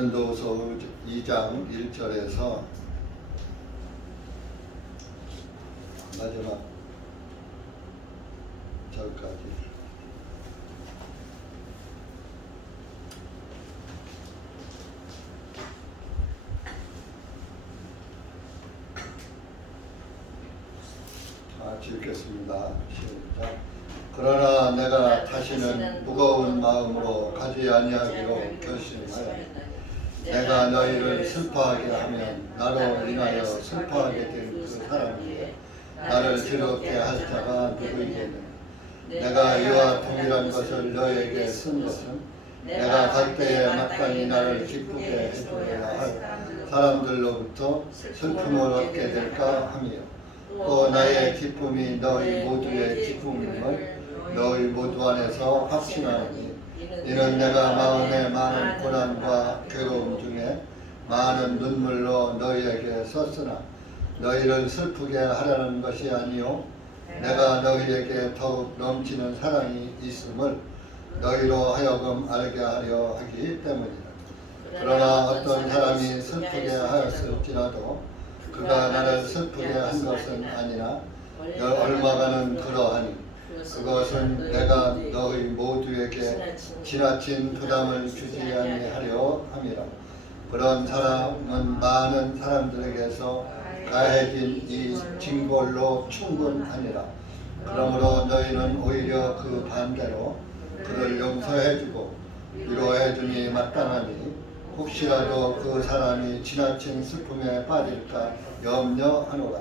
고린도후서 2장 1절에서 마지막 절까지 읽겠습니다. 시작. 그러나 내가 다시는 무거운 마음으로 가지 아니하기로 결심하였다. 내가 너희를 슬퍼하게 하면 나로 인하여 슬퍼하게 된 그 사람에게 나를 즐겁게 할 자가 누구이겠느냐. 내가 이와 동일한 것을 너에게 쓴 것은 내가 갈 때에 마땅히 나를 기쁘게 해주어야 할 사람들로부터 슬픔을 얻게 될까 함이요. 또 나의 기쁨이 너희 모두의 기쁨임을 너희 모두 안에서 확신하니 이는 내가 마음에 많은 고난과 괴로움 중에 많은 눈물로 너희에게 썼으나 너희를 슬프게 하려는 것이 아니요 내가 너희에게 더욱 넘치는 사랑이 있음을 너희로 하여금 알게 하려 하기 때문이다. 그러나 어떤 사람이 슬프게 하였을지라도 그가 나를 슬프게 한 것은 아니라 얼마간은 그러하니 그것은 내가 너희 모두에게 지나친 부담을 주지 아니하려 함이라. 그런 사람은 많은 사람들에게서 가해진 이 징벌로 충분하니라. 그러므로 너희는 오히려 그 반대로 그를 용서해주고 위로해주니 마땅하니 혹시라도 그 사람이 지나친 슬픔에 빠질까 염려하노라.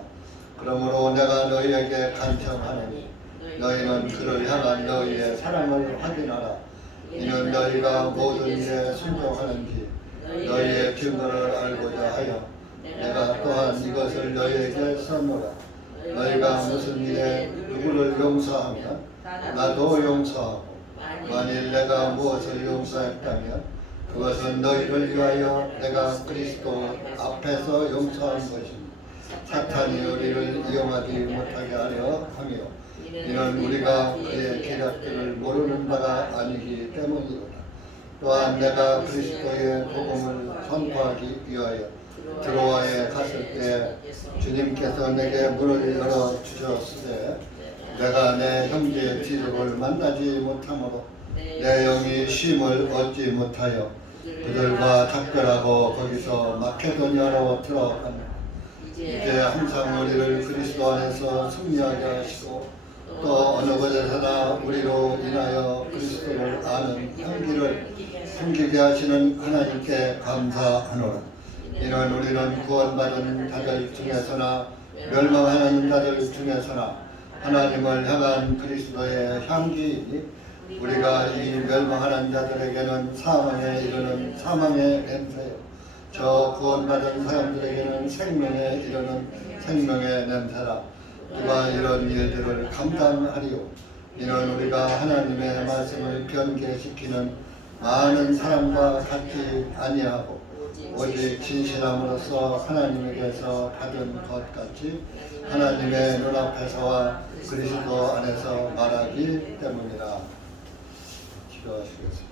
그러므로 내가 너희에게 간청하노니 너희는 그를 향한 너희의 사랑을 확인하라. 이는 너희가 모든 일에 순종하는지 너희의 증거를 알고자 하여 내가 또한 이것을 너희에게 썼노라. 너희가 무슨 일에 누구를 용서하면 나도 용서하고 만일 내가 무엇을 용서했다면 그것은 너희를 위하여 내가 그리스도 앞에서 용서한 것이니 사탄이 우리를 이용하지 못하게 하려 하며 이는 우리가 그의 계략들을 모르는 바가 아니기 때문이로다. 또한 내가 그리스도의 복음을 선포하기 위하여 드로아에 갔을 때 주님께서 내게 문을 열어주셨으되 내가 내 형제 디도를 만나지 못하므로 내 영이 쉼을 얻지 못하여 그들과 작별하고 거기서 마케도니아로 들어가니 이제 항상 우리를 그리스도 안에서 승리하게 하시고 또 어느 곳에서나 우리로 인하여 그리스도를 아는 향기를 숨기게 하시는 하나님께 감사하노라. 이는 우리는 구원받은 자들 중에서나 멸망하는 자들 중에서나 하나님을 향한 그리스도의 향기이니 우리가 이 멸망하는 자들에게는 사망에 이르는 사망의 냄새요 저 구원받은 사람들에게는 생명에 이르는 생명의 냄새라. 누가 이런 일들을 감당하리요. 이는 우리가 하나님의 말씀을 변개시키는 많은 사람과 같지 아니하고 오직 진실함으로써 하나님에게서 받은 것 같이 하나님의 눈앞에서와 그리스도 안에서 말하기 때문이라. 기도하시겠습니다.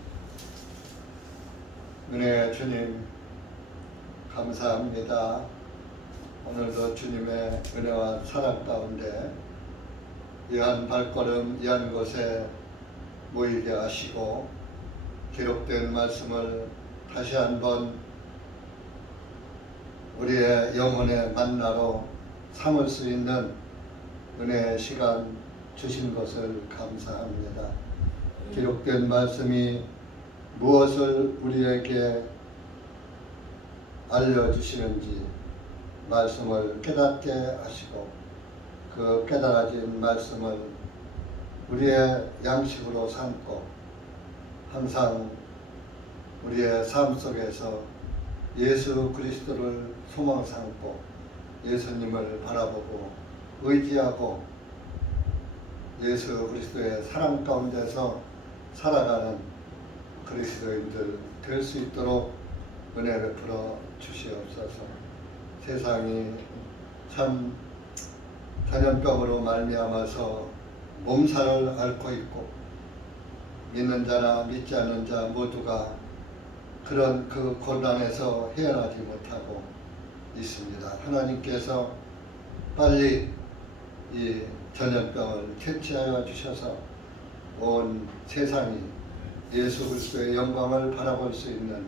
은혜의 주님 감사합니다. 오늘도 주님의 은혜와 사랑 가운데 이 한 발걸음 이 한 곳에 모이게 하시고 기록된 말씀을 다시 한번 우리의 영혼의 만나로 삼을 수 있는 은혜의 시간 주신 것을 감사합니다. 기록된 말씀이 무엇을 우리에게 알려주시는지 말씀을 깨닫게 하시고 그 깨달아진 말씀을 우리의 양식으로 삼고 항상 우리의 삶 속에서 예수 그리스도를 소망 삼고 예수님을 바라보고 의지하고 예수 그리스도의 사랑 가운데서 살아가는 그리스도인들 될 수 있도록 은혜 베풀어 주시옵소서. 세상이 참 전염병으로 말미암아서 몸살을 앓고 있고 믿는 자나 믿지 않는 자 모두가 그런 그 곤란에서 헤어나지 못하고 있습니다. 하나님께서 빨리 이 전염병을 퇴치하여 주셔서 온 세상이 예수 그리스도의 영광을 바라볼 수 있는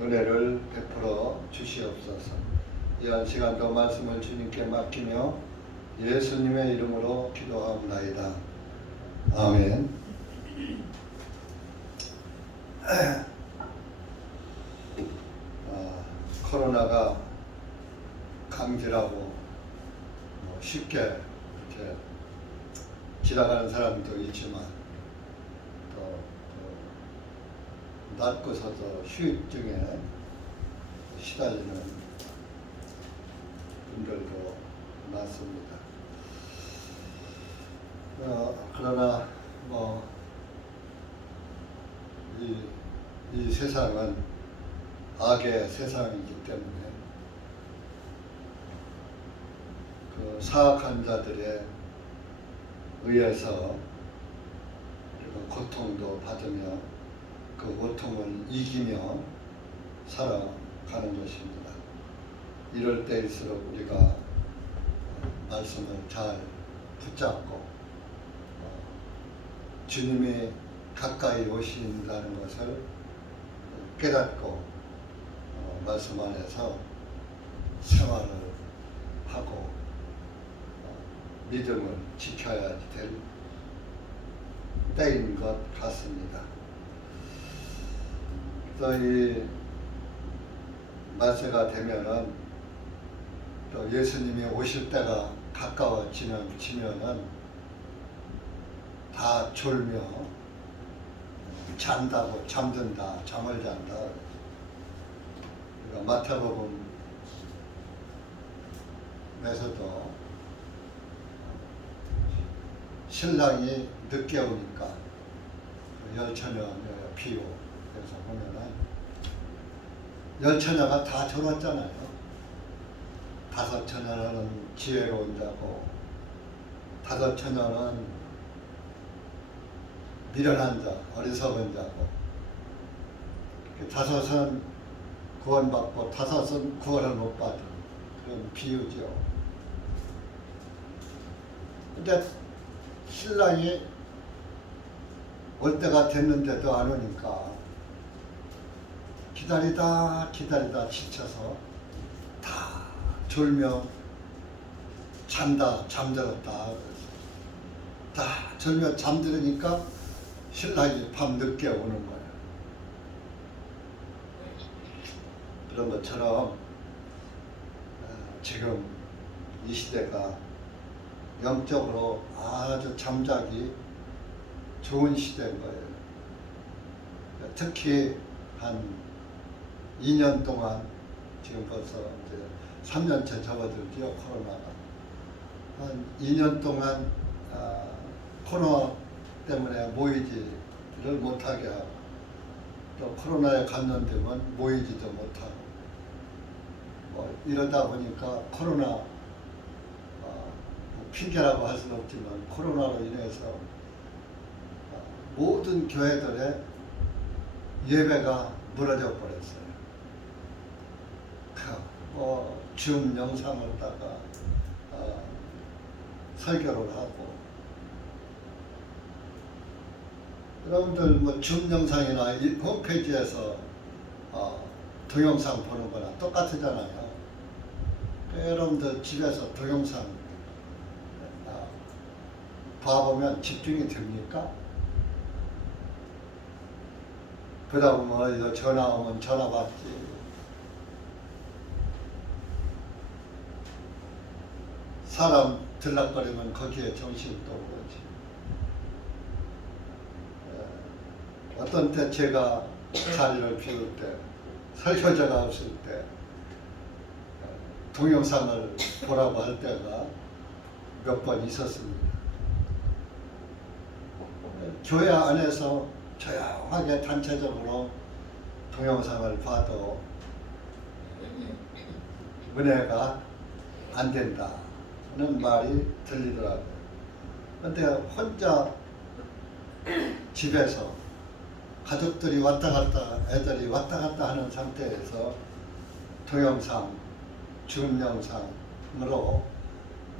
은혜를 베풀어 주시옵소서. 이한 시간도 말씀을 주님께 맡기며 예수님의 이름으로 기도하옵나이다. 아멘. 코로나가 강질하고 쉽게 이렇게 지나가는 사람도 있지만 또 낫고서도 휴증에 시달리는 분들도 많습니다. 그러나 이 세상은 악의 세상이기 때문에 그 사악한 자들에 의해서 우리가 고통도 받으며 그 고통을 이기며 살아가는 것입니다. 이럴 때일수록 우리가 말씀을 잘 붙잡고 주님이 가까이 오신다는 것을 깨닫고 말씀 안에서 생활을 하고 믿음을 지켜야 될 때인 것 같습니다. 또 이 말세가 되면은 또 예수님이 오실 때가 가까워지면은 다 졸며 잔다고 잠든다, 잠을 잔다. 그러니까 마태복음에서도 신랑이 늦게 오니까 열처녀 비유 그래서 보면은 열처녀가 다 졸았잖아요. 다섯 처녀는 지혜로운 자고 다섯 처녀는 미련한 자, 어리석은 자고 다섯은 구원받고 다섯은 구원을 못 받은 그런 비유죠. 근데 신랑이 올 때가 됐는데도 안 오니까 기다리다 지쳐서 다 졸며 잔다, 잠들었다. 다 졸며 잠들으니까 신랑이 밤 늦게 오는 거예요. 그런 것처럼 지금 이 시대가 영적으로 아주 잠자기 좋은 시대인 거예요. 특히 한 2년 동안 지금 벌써 이제 3년째 접어들죠. 코로나가 한 2년 동안 코로나 때문에 모이지를 못하게 하고 또 코로나에 감염되면 모이지도 못하고 이러다 보니까 코로나 핑계라고 할 수는 없지만 코로나로 인해서 모든 교회들의 예배가 무너져 버렸어요. 줌 영상을다가 설교를 하고 여러분들 줌 영상이나 홈페이지에서 동영상 보는 거나 똑같잖아요. 여러분들 집에서 동영상 봐보면 집중이 됩니까? 그러다 보면 전화 오면 전화 받지. 사람 들락거리면 거기에 정신이 또 오지. 어떤 때 제가 자리를 비울 때, 설교자가 없을 때 동영상을 보라고 할 때가 몇 번 있었습니다. 교회 안에서 조용하게 단체적으로 동영상을 봐도 은혜가 안 된다는 말이 들리더라고요. 근데 혼자 집에서 가족들이 왔다 갔다, 애들이 왔다 갔다 하는 상태에서 동영상, 줌 영상으로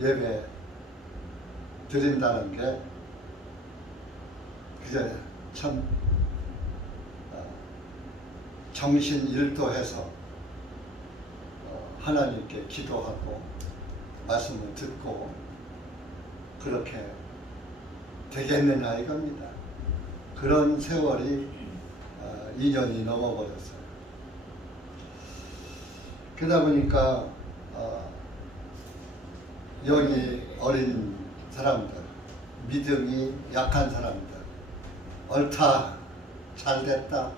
예배 드린다는 게 그게 참 정신 일도해서 하나님께 기도하고 말씀을 듣고 그렇게 되겠느냐 이겁니다. 그런 세월이 2년이 넘어버렸어요. 그러다 보니까 여기 어린 사람들, 믿음이 약한 사람들, 옳다, 잘됐다,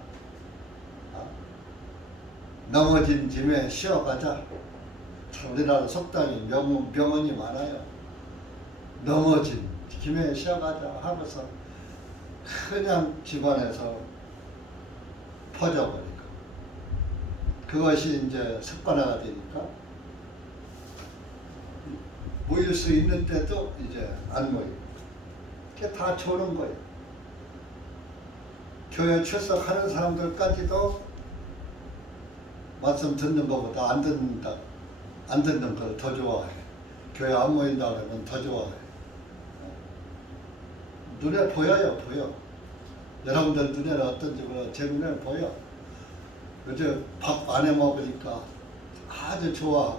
넘어진 짐에 쉬어가자. 우리나라 속담이 명언이 많아요. 넘어진 김에 쉬어가자 하면서 그냥 집안에서 퍼져버리고 그것이 이제 습관화가 되니까 모일 수 있는데도 이제 안 모이고 그게 다 조는 거예요. 교회 출석하는 사람들까지도 말씀 듣는 것보다 안 듣는 걸 더 좋아해. 교회 안 모인다 그러면 더 좋아해. 눈에 보여요, 보여. 여러분들 눈에는 어떤지 몰라. 제 눈에는 보여. 요즘 밥 안 해 먹으니까 아주 좋아.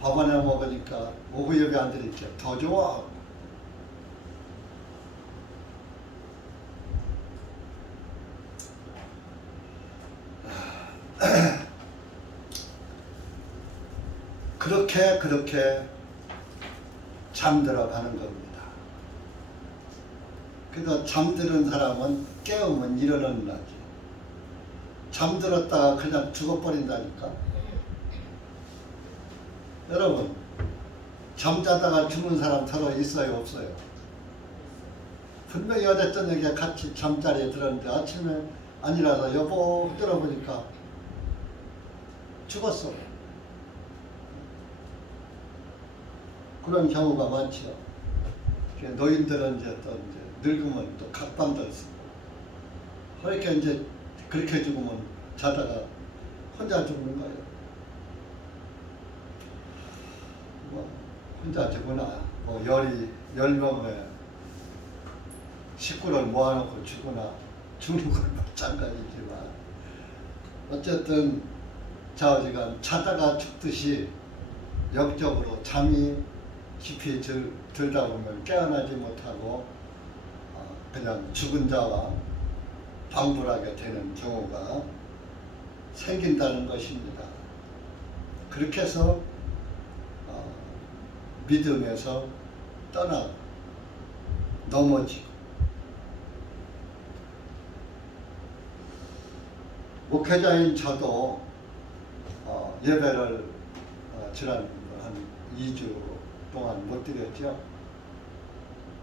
밥 안 해 먹으니까 오후 예배 안 드리니까 더 좋아. 그렇게 잠들어 가는 겁니다. 그래서 잠드는 사람은 깨우면 일어나는 나지. 잠들었다가 그냥 죽어버린다니까. 여러분, 잠자다가 죽는 사람 서로 있어요, 없어요? 분명히 어제 저녁에 같이 잠자리에 들었는데 아침에 안 일어나서 여보 들어보니까 죽었어. 그런 경우가 많죠. 노인들은 이제 또 늙으면 또 각방들 쓰고 그렇게 이제 그렇게 죽으면 자다가 혼자 죽는 거예요. 뭐 혼자 죽거나 뭐 열명의 식구를 모아놓고 죽거나 죽는 건 마찬가지지만 어쨌든 좌우지간 자다가 죽듯이 역적으로 잠이 깊이 들다 보면 깨어나지 못하고 그냥 죽은 자와 방불하게 되는 경우가 생긴다는 것입니다. 그렇게 해서 믿음에서 떠나 넘어지고 목회자인 저도 예배를 지난 한 2주 동안 못 드렸죠.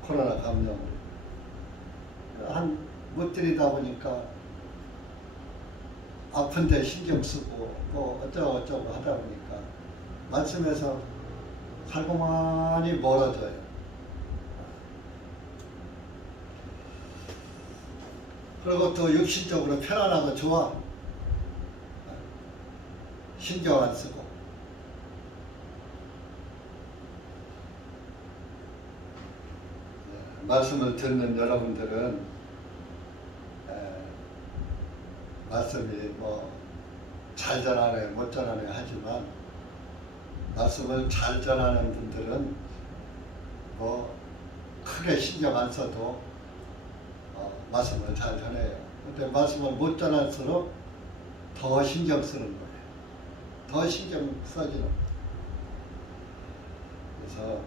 코로나 감염을 못 드리다 보니까 아픈데 신경 쓰고 뭐 어쩌고 하다 보니까 말씀에서 살고만이 멀어져요. 그리고 또 육신적으로 편안하고 좋아. 신경 안 쓰고. 말씀을 듣는 여러분들은 말씀이 뭐 잘 전하네 못 전하네 하지만 말씀을 잘 전하는 분들은 뭐 크게 신경 안 써도 말씀을 잘 전해요. 근데 말씀을 못 전할수록 더 신경 쓰는 거예요. 더 신경 써지는 거예요. 그래서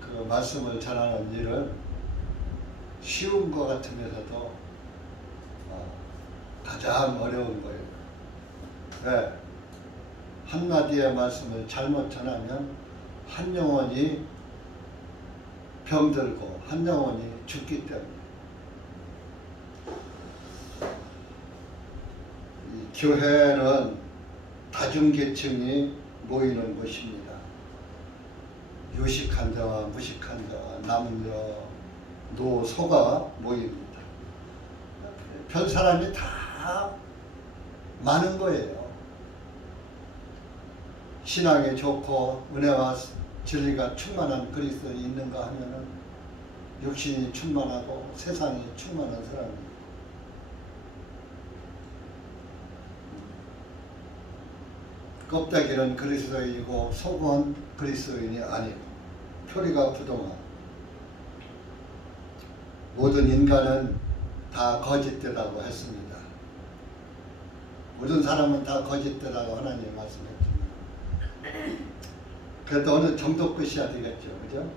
그 말씀을 전하는 일은 쉬운 것 같으면서도 가장 어려운 거예요. 왜? 한마디의 말씀을 잘못 전하면 한 영혼이 병들고 한 영혼이 죽기 때문에 이 교회는 다중계층이 모이는 곳입니다. 유식한 자와 무식한 자와 남녀 노소가 모입니다. 별 사람이 다 많은 거예요. 신앙이 좋고 은혜와 진리가 충만한 그리스도인이 있는가 하면은 육신이 충만하고 세상이 충만한 사람입니다. 껍데기는 그리스도인이고 속은 그리스도인이 아니고 표리가 부동한 모든 인간은 다 거짓되다고 했습니다. 모든 사람은 다 거짓되다고 하나님이 말씀했지만 그래도 어느 정도 끝이야 되겠죠. 그죠?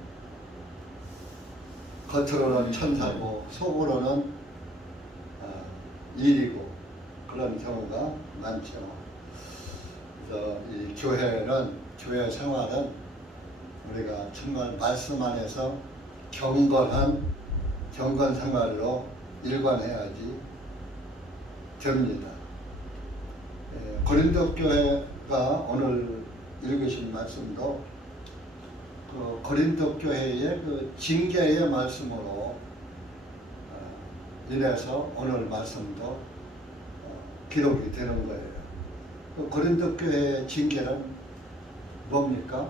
겉으로는 천사고 속으로는 일이고 그런 경우가 많죠. 그래서 이 교회는 교회 생활은 우리가 정말 말씀 안에서 경건 생활로 일관해야지 됩니다. 고린도 교회가 오늘 읽으신 말씀도 그 고린도 교회의 그 징계의 말씀으로 인해서 오늘 말씀도 기록이 되는 거예요. 그 고린도 교회의 징계는 뭡니까?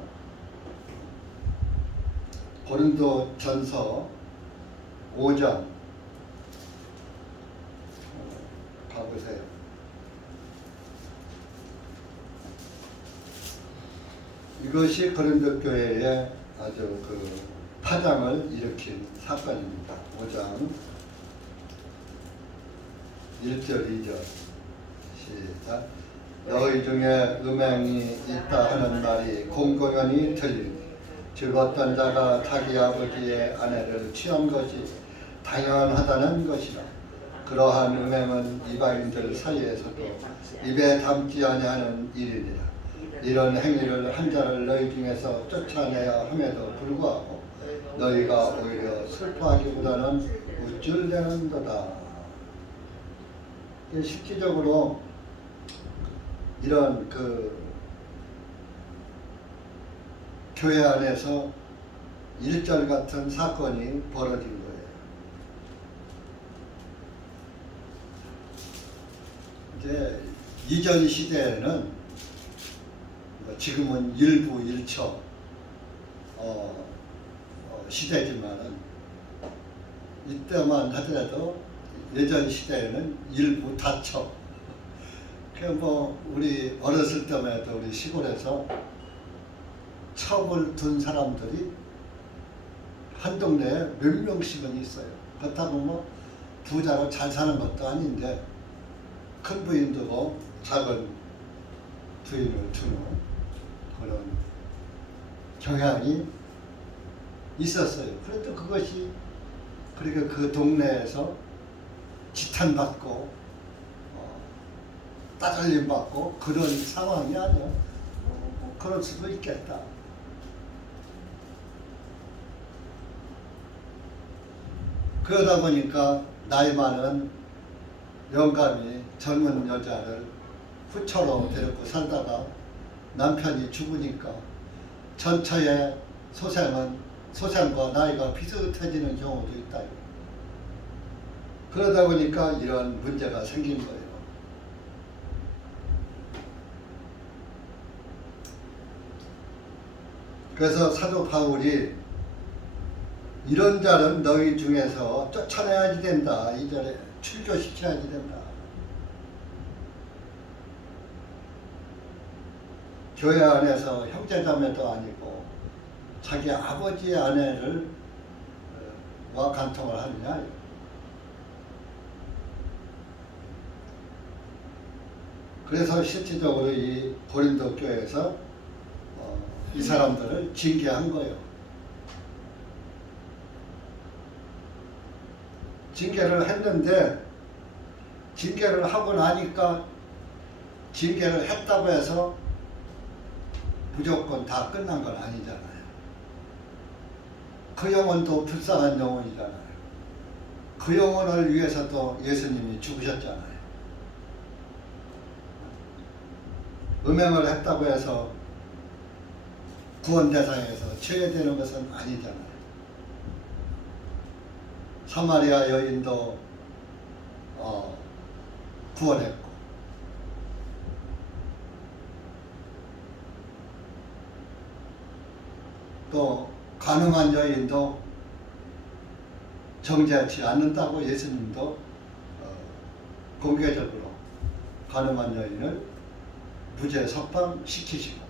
고린도 전서 5장 가보세요. 이것이 고린도 교회의 아주 그 파장을 일으킨 사건입니다. 5장 1절 2절 시작. 너희 중에 음행이 있다 하는 말이 공공연히 들리니 즉 어떤 자가 자기 아버지의 아내를 취한 것이 당연하다는 것이라. 그러한 음행은 이방인들 사이에서도 입에 담지 아니하는 일이니라. 이런 행위를 한 자를 너희 중에서 쫓아내야 함에도 불구하고 너희가 오히려 슬퍼하기보다는 우쭐대는도다. 실질적으로 이런 그 교회 안에서 일절 같은 사건이 벌어진 거예요. 이제 이전 시대에는 지금은 일부 일처 시대지만은 이때만 하더라도 예전 시대에는 일부 다처. 뭐 우리 어렸을 때만 해도 우리 시골에서 첩을 둔 사람들이 한 동네에 몇 명씩은 있어요. 그렇다고 뭐 부자로 잘 사는 것도 아닌데 큰 부인 두고 작은 부인을 두는 그런 경향이 있었어요. 그래도 그것이 그렇게 그 동네에서 지탄받고 따돌림 받고 그런 상황이 아니야. 그럴 수도 있겠다. 그러다 보니까 나이 많은 영감이 젊은 여자를 후처로 데리고 살다가 남편이 죽으니까 전처의 소생과 나이가 비슷해지는 경우도 있다. 그러다 보니까 이런 문제가 생긴 거예요. 그래서 사도 바울이 이런 자는 너희 중에서 쫓아내야지 된다. 이 절에 출교시켜야지 된다. 교회 안에서 형제자매도 아니고 자기 아버지의 아내를 와 간통을 하느냐. 그래서 실질적으로 이 고린도 교회에서 이 사람들을 징계한 거예요. 징계를 했는데 징계를 하고 나니까 징계를 했다고 해서 무조건 다 끝난 건 아니잖아요. 그 영혼도 불쌍한 영혼이잖아요. 그 영혼을 위해서도 예수님이 죽으셨잖아요. 음행을 했다고 해서 구원 대상에서 제외되는 것은 아니잖아요. 사마리아 여인도 구원했고, 또 가늠한 여인도 정죄하지 않는다고 예수님도 공개적으로 가늠한 여인을 무죄 석방시키시고,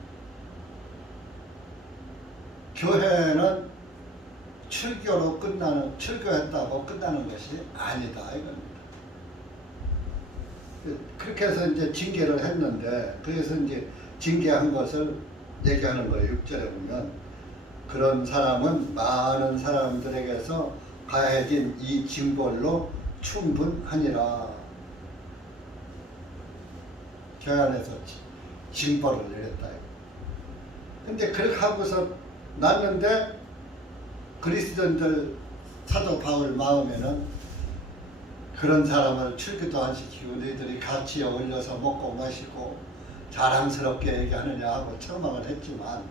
교회는 출교했다고 끝나는 것이 아니다 이겁니다. 그렇게 해서 이제 징계를 했는데, 그래서 이제 징계한 것을 얘기하는 거예요. 6절에 보면 그런 사람은 많은 사람들에게서 가해진 이 징벌로 충분하니라. 교회 안에서 징벌을 내렸다. 근데 그렇게 하고서 났는데 그리스도인들 사도 바울 마음에는 그런 사람을 출교도 안 시키고 너희들이 같이 어울려서 먹고 마시고 자랑스럽게 얘기하느냐 하고 책망을 했지만,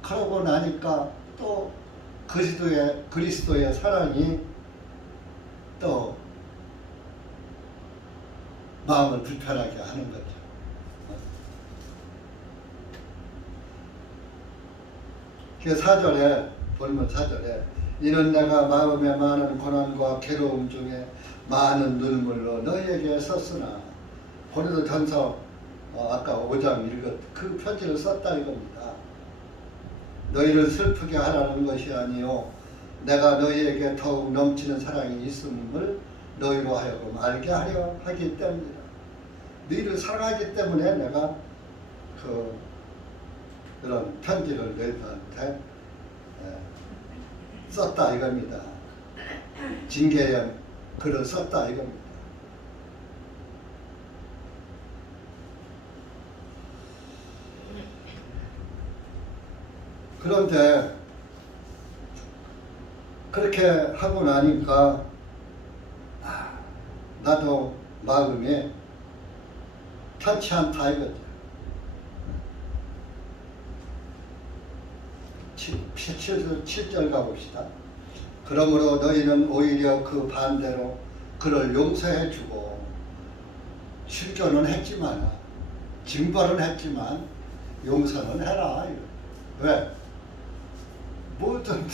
그러고 나니까 또 그리스도의 사랑이 또 마음을 불편하게 하는 거죠. 그 4절에 보면 4절에 이는 내가 마음에 많은 고난과 괴로움 중에 많은 눈물로 너희에게 썼으나, 고린도전서 아까 5장 읽었 그 편지를 썼다 이겁니다. 너희를 슬프게 하라는 것이 아니요 내가 너희에게 더욱 넘치는 사랑이 있음을 너희로 하여금 알게 하려 하기 때문이라. 너희를 사랑하기 때문에 내가 그런 편지를 너희들한테 썼다 이겁니다. 징계의 글을 썼다 이겁니다. 그런데 그렇게 하고 나니까 나도 마음이 편치 않다 이거죠. 7절 가봅시다. 그러므로 너희는 오히려 그 반대로 그를 용서해 주고, 출교는 했지만 징벌은 했지만 용서는 해라. 왜? 모든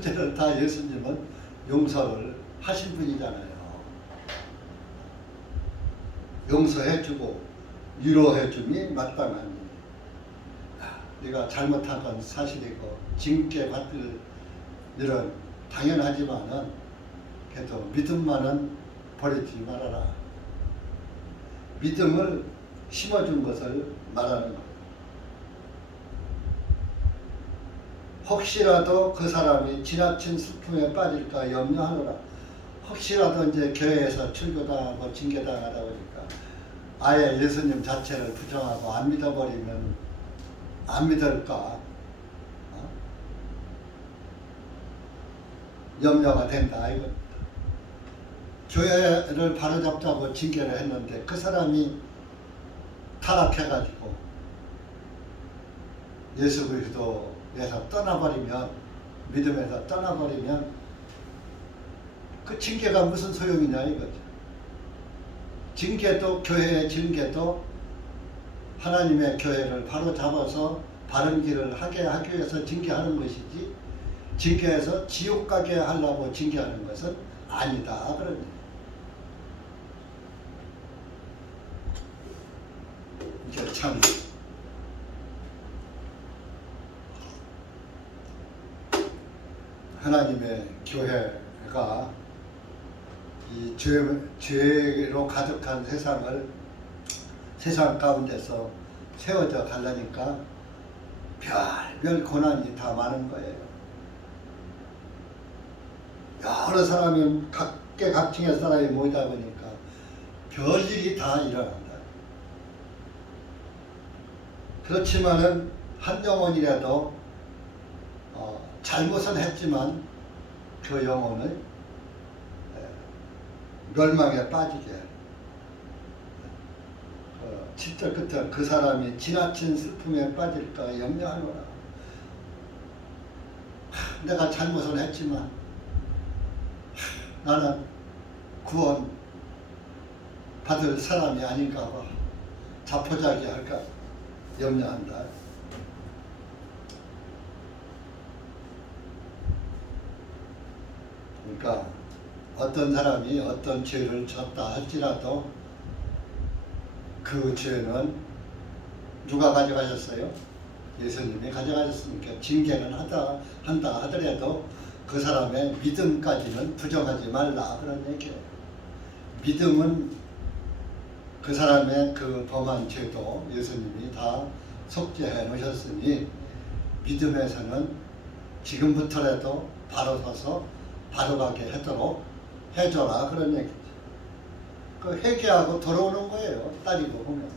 죄를 다 예수님은 용서를 하신 분이잖아요. 용서해 주고 위로해 줌이 마땅하니, 네가 잘못한 건 사실이고 징계 받을 일은 당연하지만은 그래도 믿음만은 버리지 말아라. 믿음을 심어준 것을 말하는 거예요. 혹시라도 그 사람이 지나친 슬픔에 빠질까 염려하노라. 혹시라도 이제 교회에서 출교당하고 징계당하다 보니까 아예 예수님 자체를 부정하고 안 믿어버리면 안 믿을까 염려가 된다 이겁니다. 교회를 바로잡자고 징계를 했는데 그 사람이 타락해가지고 예수 그리스도에서 떠나버리면, 믿음에서 떠나버리면 그 징계가 무슨 소용이냐 이거죠. 징계도, 교회의 징계도 하나님의 교회를 바로잡아서 바른 길을 하게 하기 위해서 징계하는 것이지, 징계해서 지옥 가게 하려고 징계하는 것은 아니다 그럽니다. 이게 참 하나님의 교회가 이 죄로 가득한 세상 가운데서 세워져 가려니까 별별 고난이 다 많은 거예요. 여러 사람이 각계각층의 사람이 모이다 보니까 별일이 다 일어난다. 그렇지만은 한 영혼이라도 잘못은 했지만 그 영혼을 멸망에 빠지게, 7절 끝에 그 사람이 지나친 슬픔에 빠질까 염려하노라. 내가 잘못을 했지만 나는 구원 받을 사람이 아닌가 봐. 자포자기 할까 염려한다. 그러니까 어떤 사람이 어떤 죄를 졌다 할지라도 그 죄는 누가 가져가셨어요? 예수님이 가져가셨으니까 징계는 한다 하더라도 그 사람의 믿음까지는 부정하지 말라 그런 얘기예요. 믿음은 그 사람의 그 범한 죄도 예수님이 다 속죄해 놓으셨으니 믿음에서는 지금부터라도 바로 서서 바로 가게 하도록 해줘라 그런 얘기죠. 그 회개하고 돌아오는 거예요. 따지고 보면.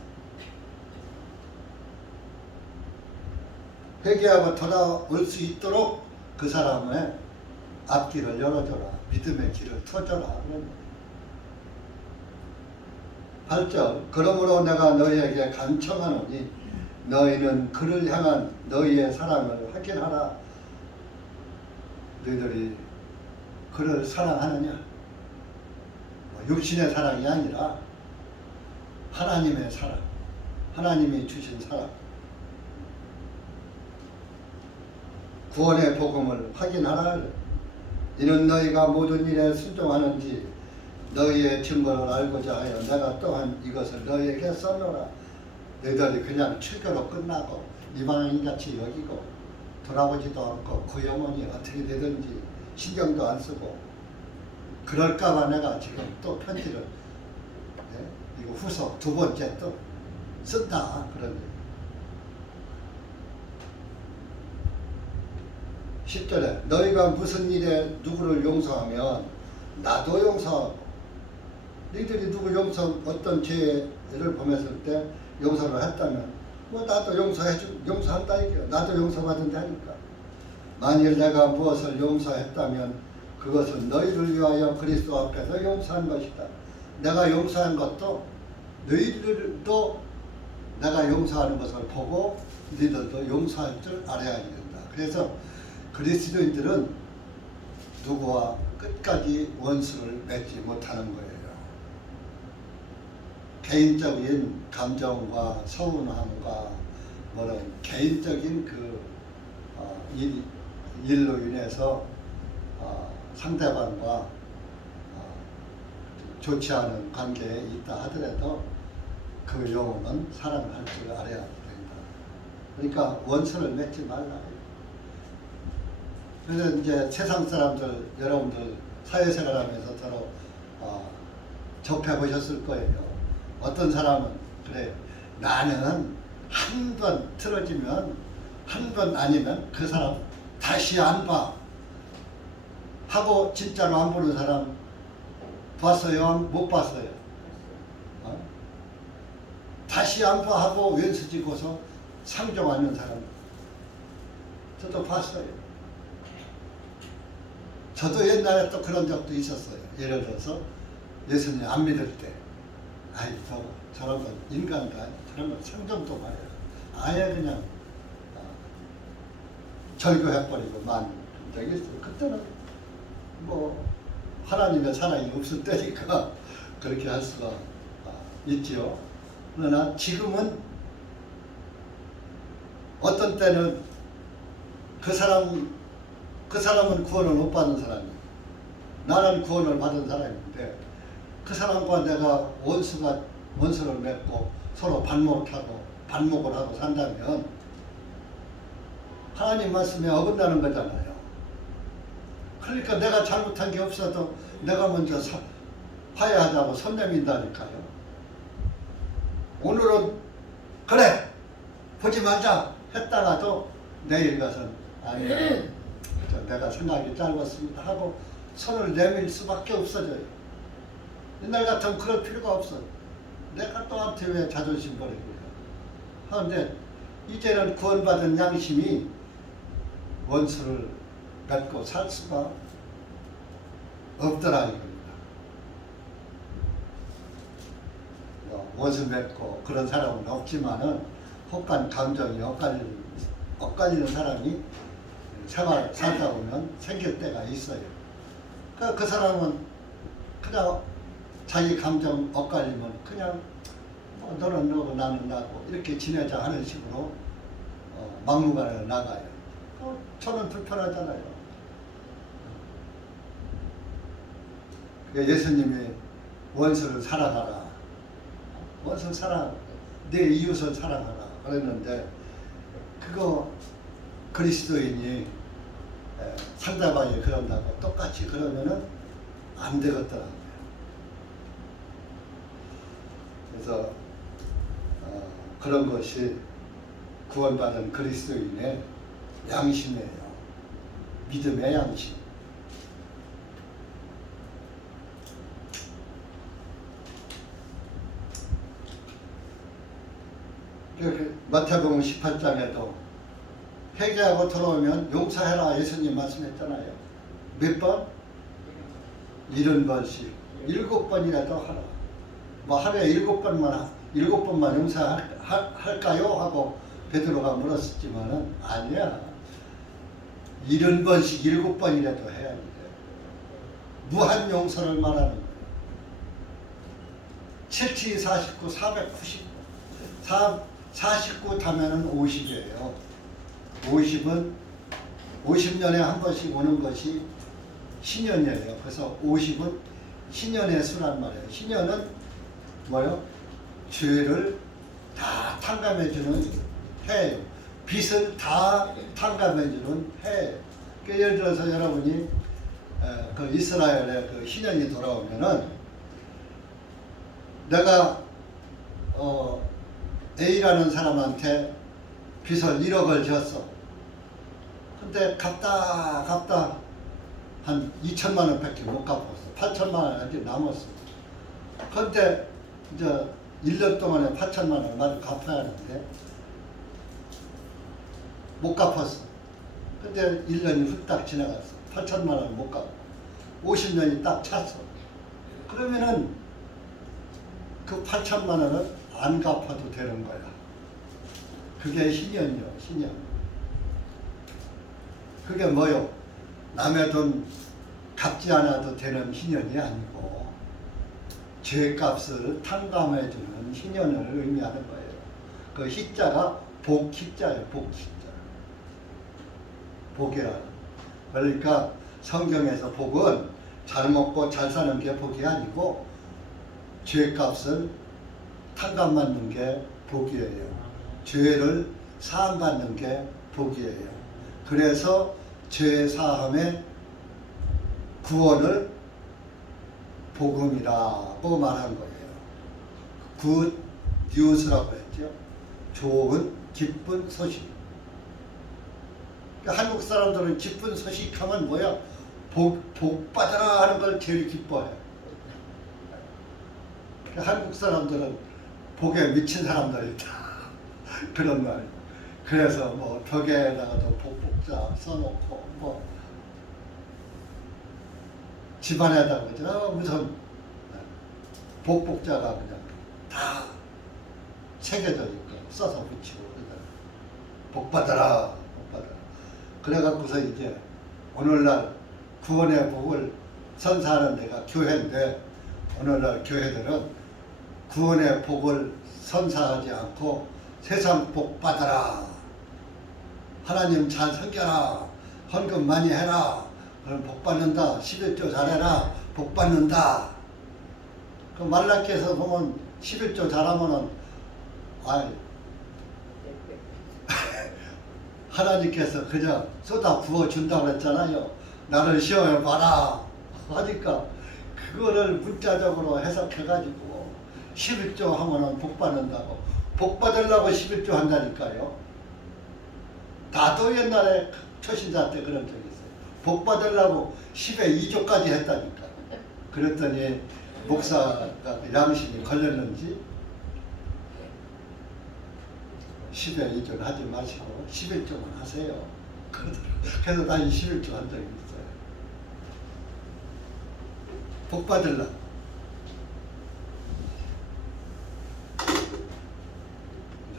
회개하고 돌아올 수 있도록 그 사람의 앞길을 열어줘라. 믿음의 길을 터줘라. 8절 그러므로 내가 너희에게 간청하노니 너희는 그를 향한 너희의 사랑을 확인하라. 너희들이 그를 사랑하느냐? 육신의 사랑이 아니라 하나님의 사랑, 하나님이 주신 사랑, 구원의 복음을 확인하라. 이는 너희가 모든 일에 순종하는지 너희의 증거를 알고자 하여 내가 또한 이것을 너희에게 써놓으라. 너희들이 그냥 출교로 끝나고 이방인같이 여기고 돌아보지도 않고 그 영혼이 어떻게 되든지 신경도 안 쓰고 그럴까봐 내가 지금 또 편지를 이거 후속 2번째 또 쓴다 그런 얘기. 10절에 너희가 무슨 일에 누구를 용서하면 나도 용서하고 너희들이 누구 어떤 죄를 범했을 때 용서를 했다면 나도 용서한다 이게요. 나도 용서받은다 하니까. 만일 내가 무엇을 용서했다면 그것은 너희를 위하여 그리스도 앞에서 용서한 것이다. 내가 용서한 것도 너희들도 내가 용서하는 것을 보고 너희들도 용서할 줄 알아야 된다. 그래서 그리스도인들은 누구와 끝까지 원수를 맺지 못하는 거예요. 개인적인 감정과 서운함과 개인적인 일로 인해서 상대방과 좋지 않은 관계에 있다 하더라도 그 영혼은 사랑할 줄 알아야 된다. 그러니까 원수를 맺지 말라. 그래서 이제 세상 사람들 여러분들 사회생활하면서 서로 접해 보셨을 거예요. 어떤 사람은 그래 나는 한 번 틀어지면 한 번 아니면 그 사람 다시 안 봐 하고 진짜로 안 보는 사람 봤어요? 못 봤어요? 다시 안 봐 하고 왼수 지고서 상종하는 사람 저도 봤어요. 저도 옛날에 또 그런 적도 있었어요. 예를 들어서 예수님 안 믿을 때 아이 저런 건 인간다 그런 건 상종도 말이야. 아예 그냥 절교해버리고 만 적이 있어요. 그때는 뭐 하나님의 사랑이 없을 때니까 그렇게 할 수가 있지요. 그러나 지금은 어떤 때는 그 사람은 구원을 못 받은 사람이에요. 나는 구원을 받은 사람인데 그 사람과 내가 원수를 맺고 서로 반목을 하고 산다면 하나님 말씀에 어긋나는 거잖아요. 그러니까 내가 잘못한 게 없어도 내가 먼저 화해하자고 손 내민다니까요. 오늘은 그래 보지 말자 했다가도 내일 가서는 아니야 내가 생각이 짧았습니다 하고 손을 내밀 수밖에 없어져요. 옛날 같으면 그럴 필요가 없어. 내가 또한테 왜 자존심 버리고요. 그런데 이제는 구원받은 양심이 원수를 맺고 살 수가 없더라 이겁니다. 원수 맺고 그런 사람은 없지만은 혹한 감정이 엇갈리는 사람이 생활 살다 보면 생길 때가 있어요. 그 사람은 그냥 자기 감정 엇갈리면 그냥 뭐 너는 너고 나는 나고 이렇게 지내자 하는 식으로 막무가내로 나가요. 저는 불편하잖아요. 그러니까 예수님이 원수를 사랑하라. 원수 사랑, 내 이웃을 사랑하라 그랬는데 그거 그리스도인이 상대방이 그런다고 똑같이 그러면은 안 되겠더라고요. 그래서 그런 것이 구원받은 그리스도인의 양심이에요. 믿음의 양심. 마태복음 18장에도 회개하고 돌아오면 용서해라 예수님 말씀했잖아요. 몇 번? 70번씩 7번이라도 하라. 뭐 하루에 7번만 용서할까요? 하고 베드로가 물었었지만은 아니야. 70번씩 7번이라도 해야 돼. 무한 용서를 말하는 거예요. 7, 49, 490. 49 타면은 50이에요. 50은 50년에 한 번씩 오는 것이 신년이에요. 그래서 50은 신년의 수란 말이에요. 신년은 뭐요? 죄를 다 탕감해주는 해예요. 빚을 다 탕감해주는 해예요. 그러니까 예를 들어서 여러분이 그 이스라엘의 그 신년이 돌아오면은 내가 A라는 사람한테 빚을 1억을 졌어. 근데 갚다 한 2천만 원밖에 못 갚았어. 8천만 원밖에 남았어. 근데 이제 1년 동안에 8천만 원을 마저 갚아야 하는데 못 갚았어. 근데 1년이 후딱 지나갔어. 8천만 원을 못 갚고 50년이 딱 찼어. 그러면은 그 8천만 원을 안 갚아도 되는 거야. 그게 신년이요, 신년. 그게 뭐요? 남의 돈 갚지 않아도 되는 신년이 아니고 죄값을 탕감해주는 신년을 의미하는 거예요. 그 희자가 복희자예요, 복희자. 복이라는. 그러니까 성경에서 복은 잘 먹고 잘 사는 게 복이 아니고 죄값을 탕감받는 게 복이에요. 죄를 사함받는 게 복이에요. 그래서 죄 사함의 구원을 복음이라고 말한 거예요. 굿 뉴스라고 했죠. 좋은 기쁜 소식. 그러니까 한국 사람들은 기쁜 소식 하면 뭐야? 복 받아라 하는 걸 제일 기뻐해요. 그러니까 한국 사람들은 복에 미친 사람들이다. 그런 말. 그래서 뭐 벽에다가도 복복자 써놓고 뭐 집안에다가 무슨 복복자가 그냥 다 새겨져 있고 써서 붙이고 복 받아라, 복 받아라. 그래갖고서 이제 오늘날 구원의 복을 선사하는 데가 교회인데 오늘날 교회들은 구원의 복을 선사하지 않고 세상 복 받아라. 하나님 잘 섬겨라. 헌금 많이 해라. 그럼 복 받는다. 11조 잘해라. 복 받는다. 그 말라기에서 보면 11조 잘하면은 하나님께서 그냥 쏟아 부어준다고 했잖아요. 나를 시험해 봐라. 하니까 그거를 문자적으로 해석해가지고 11조 하면은 복 받는다고. 복 받으려고 11조 한다니까요. 나도 옛날에 초신자 때 그런 적이 있어요. 복 받으려고 10에 2조까지 했다니까. 그랬더니 목사가 양심이 걸렸는지 10에 2조는 하지 마시고 11조만 하세요. 그래서 다시 11조 한 적이 있어요. 복 받으려고.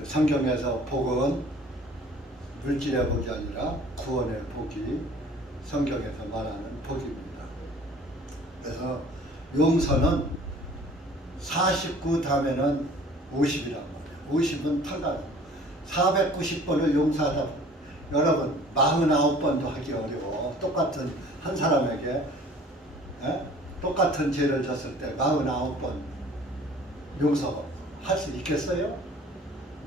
성경에서 복은 물질의 복이 아니라 구원의 복이 성경에서 말하는 복입니다. 그래서 용서는 49 다음에는 50이란 말이에요. 50은 탈락. 490번을 용서하다. 여러분 49번도 하기 어려워. 똑같은 한 사람에게 똑같은 죄를 졌을 때 49번 용서할 수 있겠어요?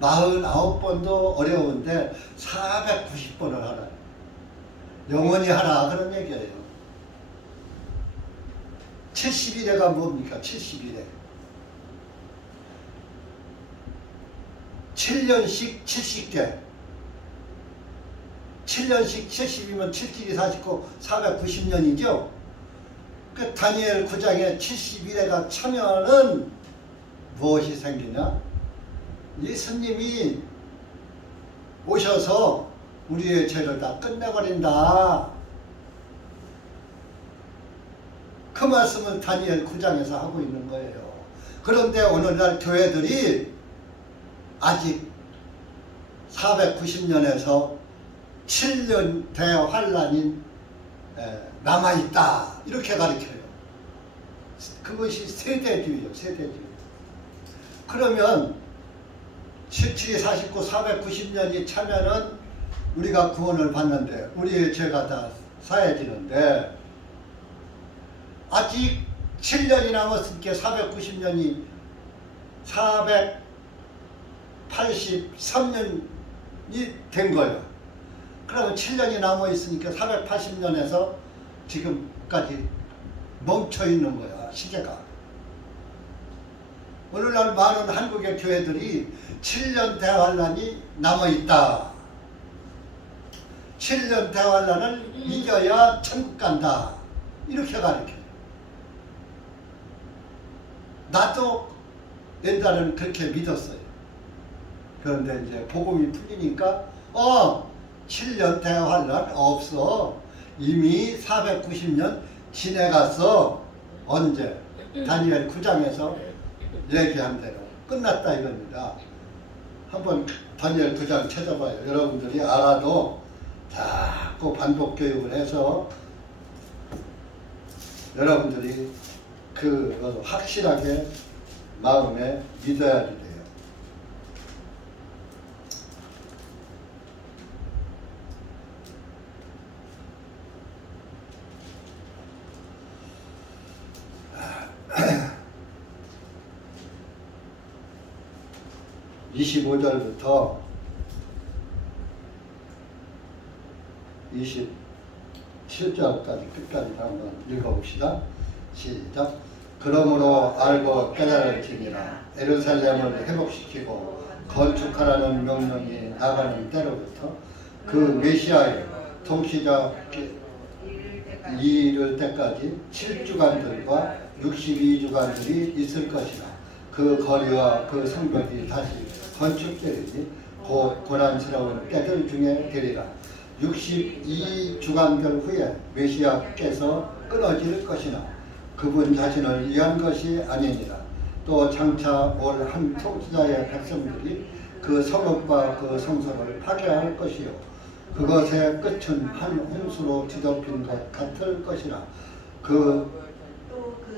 49번도 어려운데 490번을 하라. 영원히 하라 그런 얘기예요. 70일에가 뭡니까? 70일에 7년씩 70개 7년씩 70이면 7, 7이 49, 490년이죠. 그 다니엘 9장에 71회가 차면은 무엇이 생기냐? 예수님이 오셔서 우리의 죄를 다 끝내버린다. 그 말씀을 다니엘 9장에서 하고 있는 거예요. 그런데 오늘날 교회들이 아직 490년에서 7년 대환란이 남아있다 이렇게 가르쳐요. 그것이 세대주의요. 세대주의. 그러면 17이 49, 490년이 차면은 우리가 구원을 받는데 우리의 죄가 다 사해지는데 아직 7년이 남았으니까 490년이 483년이 된 거예요. 그러면 7년이 남아있으니까 480년에서 지금까지 멈춰있는 거야. 시계가. 오늘날 많은 한국의 교회들이 7년 대환란이 남아있다. 7년 대환란을 이겨야 천국 간다. 이렇게 가르쳐요. 나도 옛날에는 그렇게 믿었어요. 그런데 이제 복음이 풀리니까 7년 대환란 없어. 이미 490년 지내갔어. 언제? 다니엘 9장에서 얘기한 대로 끝났다 이겁니다. 한번 다니엘 9장 찾아봐요. 여러분들이 알아도 자꾸 반복 교육을 해서 여러분들이 그 확실하게 마음에 믿어야 돼요. (25절부터) 27절까지 끝까지 한번 읽어봅시다. 시작. 그러므로 알고 깨달을지니라. 예루살렘을 회복시키고 건축하라는 명령이 나가는 때로부터 그 메시아의 통치자 이를 때까지 7주간들과 62주간들이 있을 것이라. 그 거리와 그 성벽이 다시 건축되리니 곧 고난스러운 때들 중에 되리라. 62주간들 후에 메시아께서 끊어질 것이나 그분 자신을 위한 것이 아니니라. 또 장차 올 한 통치자의 백성들이 그 성읍과 그 성소를 파괴할 것이요 그것의 끝은 한 홍수로 뒤덮인 것 같을 것이라.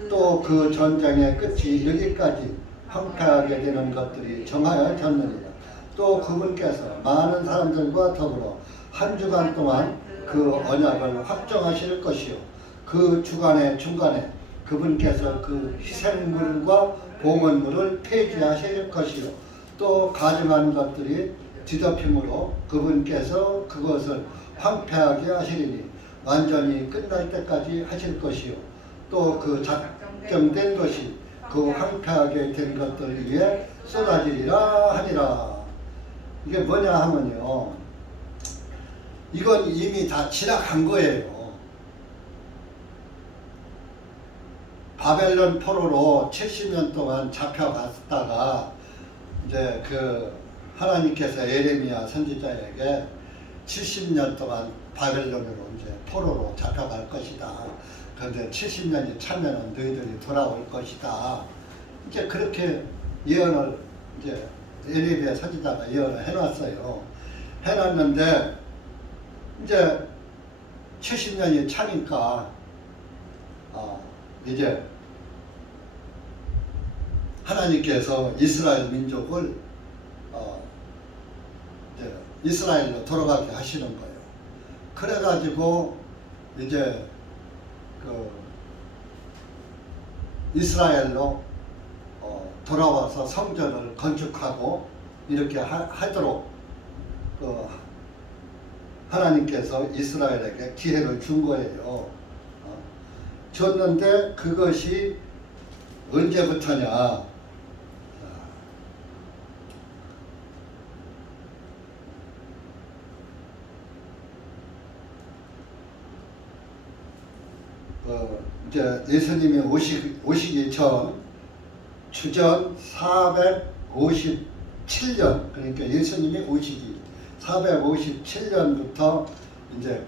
또 그 전쟁의 끝이 이르기까지 황폐하게 되는 것들이 정하여졌느니라. 또 그분께서 많은 사람들과 더불어 한 주간 동안 그 언약을 확정하실 것이요 그 주간의 중간에 그분께서 그 희생물과 봉헌물을 폐지하실 것이요 또 가증한 것들이 뒤덮임으로 그분께서 그것을 황폐하게 하시리니 완전히 끝날 때까지 하실 것이요 또 그 작정된 것이 그 황폐하게 된 것들 위에 쏟아지리라 하니라. 이게 뭐냐 하면요, 이건 이미 다 지나간 거예요. 바벨론 포로로 70년 동안 잡혀갔다가 이제 그 하나님께서 예레미야 선지자에게 70년 동안 바벨론으로 이제 포로로 잡혀갈 것이다. 그런데 70년이 차면은 너희들이 돌아올 것이다. 이제 그렇게 예언을 이제 예레미야 선지자가 예언을 해놨어요. 해놨는데 이제 70년이 차니까 이제 하나님께서 이스라엘 민족을 이제 이스라엘로 돌아가게 하시는 거예요. 그래가지고 이제 그 이스라엘로 돌아와서 성전을 건축하고 이렇게 하도록 하나님께서 이스라엘에게 기회를 준 거예요. 줬는데 그것이 언제부터냐? 이제 예수님이 오시기 전 주전 457년, 그러니까 예수님이 오시기 457년부터 이제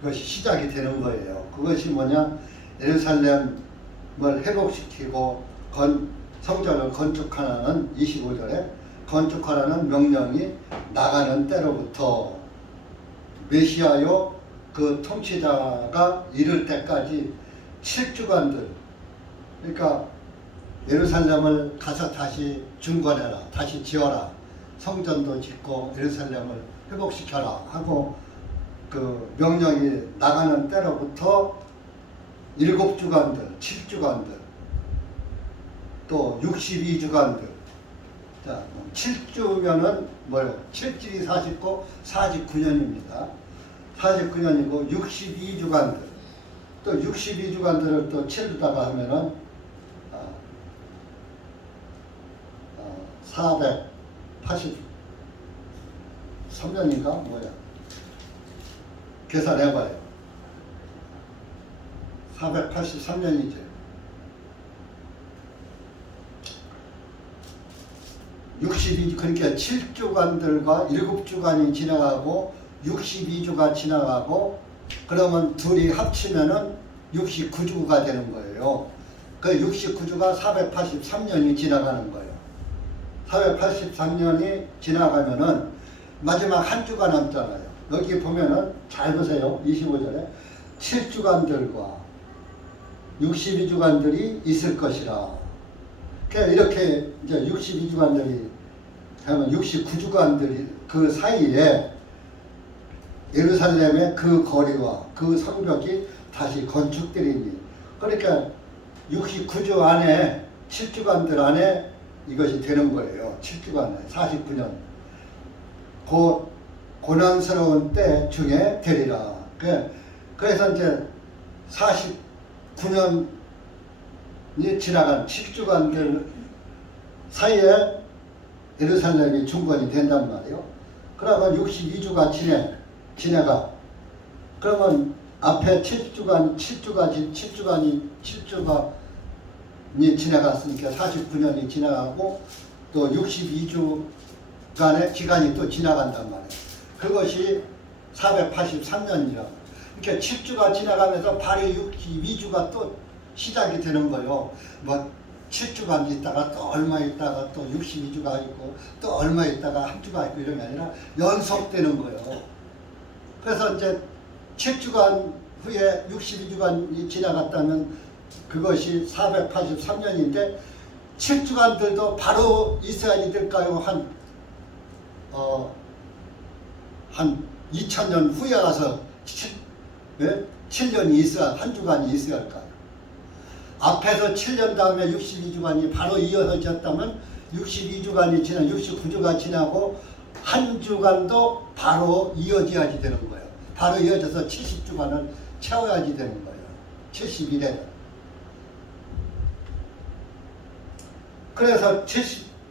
그것이 시작이 되는 거예요. 그것이 뭐냐? 예루살렘을 회복시키고 성전을 건축하라는 25절에 건축하라는 명령이 나가는 때로부터 메시아요 그 통치자가 이를 때까지 7주간들, 그러니까 예루살렘을 가서 다시 중건해라, 다시 지어라, 성전도 짓고 예루살렘을 회복시켜라 하고 그 명령이 나가는 때로부터 7주간들, 7주간들, 또 62주간들. 자, 7주면은 뭐예요? 7주이 49, 49년입니다. 49년이고 62주간들. 또 62주간들을 또 7주다가 하면은 483년인가 뭐야? 계산해봐요. 483년이죠. 62주, 그러니까 7주간들과 7주간이 지나가고 62주가 지나가고 그러면 둘이 합치면은 69주가 되는 거예요. 그 69주가 483년이 지나가는 거예요. 483년이 지나가면은 마지막 한 주가 남잖아요. 여기 보면은 잘 보세요. 25절에 7주간들과 62주간들이 있을 것이라. 그러니까 이렇게 이제 62주간들이 하면 69주간들이 그 사이에 예루살렘의 그 거리와 그 성벽이 다시 건축되리니, 그러니까 69주 안에 7주간들 안에 이것이 되는 거예요. 7주간에 49년 고난스러운 때 중에 되리라. 그래서 이제 49년이 지나간 7주간들 사이에 예루살렘이 중건이 된단 말이에요. 그러면 62주가 지나가. 그러면 앞에 7주간이 지나갔으니까 49년이 지나가고 또 62주간의 기간이 또 지나간단 말이에요. 그것이 483년이라고. 그러니까 7주가 지나가면서 바로 62주가 또 시작이 되는 거예요. 뭐 7주간 있다가 또 얼마 있다가 또 62주가 있고 또 얼마 있다가 한 주가 있고 이런 게 아니라 연속되는 거예요. 그래서 이제 7주간 후에 62주간이 지나갔다면 그것이 483년인데 7주간들도 바로 있어야 될까요? 한 2000년 후에 가서 7년이 있어야, 한 주간이 있어야 할까요? 앞에서 7년 다음에 62주간이 바로 이어졌다면 62주간이 지나 69주가 지나고 한 주간도 바로 이어져야지 되는 거예요. 바로 이어져서 70주간을 채워야지 되는 거예요. 71회. 그래서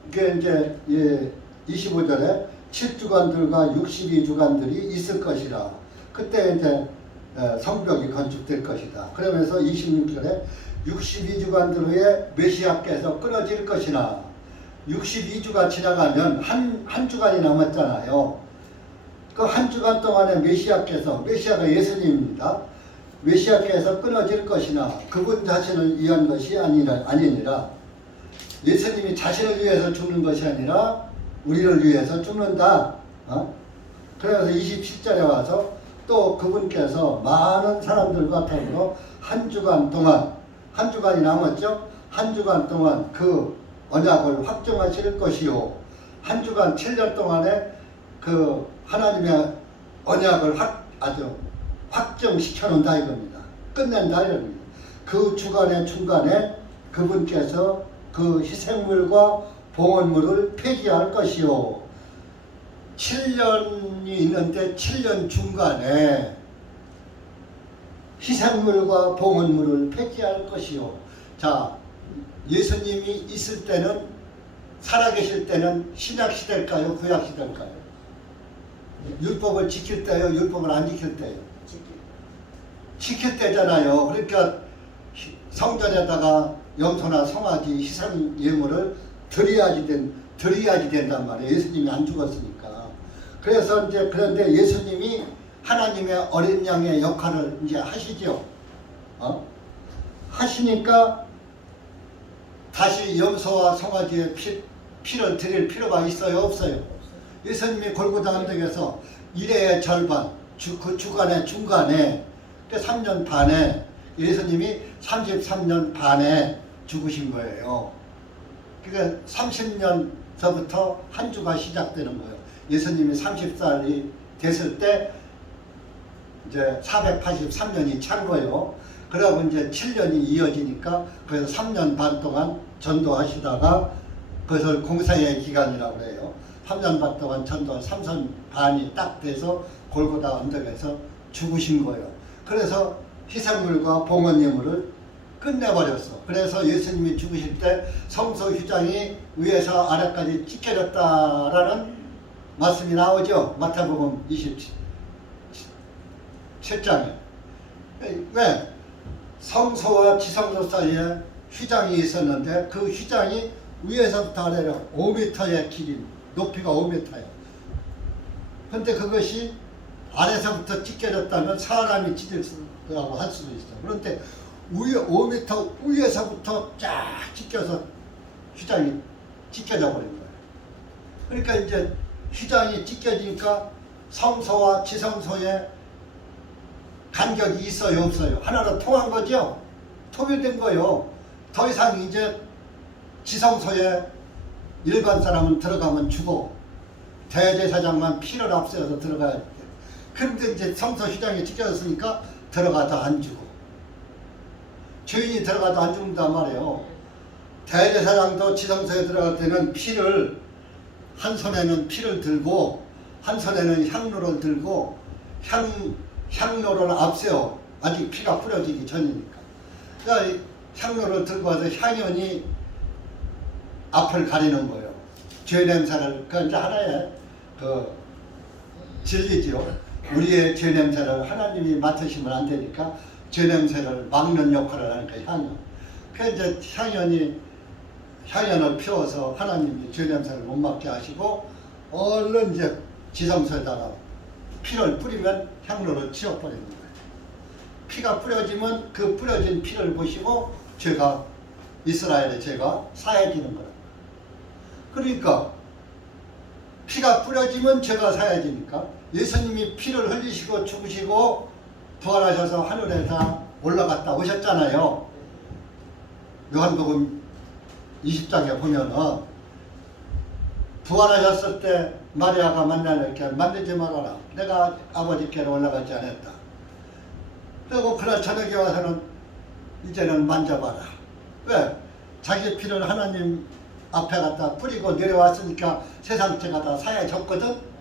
이게 이제 25절에 7주간들과 62주간들이 있을 것이라. 그때 이제 성벽이 건축될 것이다. 그러면서 26절에 62주간들 후에 메시아께서 끊어질 것이나, 62주가 지나가면 한 주간이 남았잖아요. 그 한 주간 동안에 메시아가 예수님입니다. 메시아께서 끊어질 것이나 그분 자신을 위한 것이 아니니라. 예수님이 자신을 위해서 죽는 것이 아니라 우리를 위해서 죽는다. 그래서 27절에 와서 또 그분께서 많은 사람들과 더불어 한 주간이 남았죠. 한 주간 동안 그 언약을 확정하실 것이요. 한 주간 7년 동안에 그 하나님의 언약을 아주 확정시켜 놓는다 이겁니다. 끝낸다 이겁니다. 그 주간의 중간에 그분께서 그 희생물과 봉헌물을 폐지할 것이요. 7년이 있는데 7년 중간에 희생물과 봉헌물을 폐지할 것이요. 자, 예수님이 있을 때는, 살아계실 때는 신약 시대일까요? 구약 시대일까요? 율법을 지킬 때요? 율법을 안 지킬 때요? 지킬 때잖아요. 그러니까 성전에다가 염소나 송아지 희생 예물을 드려야지 된단 말이에요. 예수님이 안 죽었으니까. 그래서 이제 그런데 예수님이 하나님의 어린 양의 역할을 이제 하시죠. 하시니까 다시 염소와 송아지의 피를 드릴 필요가 있어요? 없어요? 예수님이 골고다 언덕에서 일의 절반, 그 주간의 중간에 3년 반에 예수님이 33년 반에 죽으신 거예요. 그러니까 30년서부터 한 주가 시작되는 거예요. 예수님이 30살이 됐을 때 이제 483년이 찬 거예요. 그러고 이제 7년이 이어지니까 그래서 3년 반 동안 전도하시다가 그것을 공사의 기간이라고 해요. 3년 반 동안 전도 3년 반이 딱 돼서 골고다 언덕에서 죽으신 거예요. 그래서 희생물과 봉헌 예물을 끝내버렸어. 그래서 예수님이 죽으실 때 성소 휘장이 위에서 아래까지 찢겨졌다라는 말씀이 나오죠. 마태복음 27장에. 왜? 성소와 지성소 사이에 휘장이 있었는데 그 휘장이 위에서부터 아래로 5m의 길이, 높이가 5m예요. 근데 그것이 아래서부터 찢겨졌다면 사람이 찢어졌다고 할 수도 있어. 그런데 5m 위에서부터 쫙 찢겨서 휘장이 찢겨져 버린 거예요. 그러니까 이제 휘장이 찢겨지니까 성소와 지성소에 간격이 있어요, 없어요? 하나로 통한 거죠? 통일된 거예요. 더 이상 이제 지성소에 일반 사람은 들어가면 죽어. 대제사장만 피를 앞세워서 들어가야 돼. 그런데 이제 성소 휘장이 찢겨졌으니까 들어가도 안 죽어. 죄인이 들어가도 안 죽는단 말이에요. 대제사장도 지성소에 들어갈 때는 피를, 한 손에는 피를 들고 한 손에는 향로를 들고 향로를 앞세워. 아직 피가 뿌려지기 전이니까. 그러니까 향로를 들고 와서 향연이 앞을 가리는 거예요. 죄 냄새를, 그 이제 하나의 그 진리지요. 우리의 죄 냄새를 하나님이 맡으시면 안 되니까 죄 냄새를 막는 역할을 하니까 향연. 그 이제 향연을 피워서 하나님이 죄 냄새를 못 맡게 하시고 얼른 이제 지성소에다가 피를 뿌리면 향로를 치워버리는 거예요. 피가 뿌려지면 그 뿌려진 피를 보시고 죄가, 이스라엘의 죄가 사해지는 거예요. 그러니까 피가 뿌려지면 죄가 사해지니까 예수님이 피를 흘리시고 죽으시고 부활하셔서 하늘에 다 올라갔다 오셨잖아요. 요한복음 20장에 보면은 부활하셨을 때 마리아가 만나니까 만지지 말아라. 내가 아버지께로 올라가지 않았다. 그리고 그날 저녁에 와서는 이제는 만져봐라. 왜? 자기 피를 하나님 앞에 갖다 뿌리고 내려왔으니까 세상 죄가 다 사해졌거든.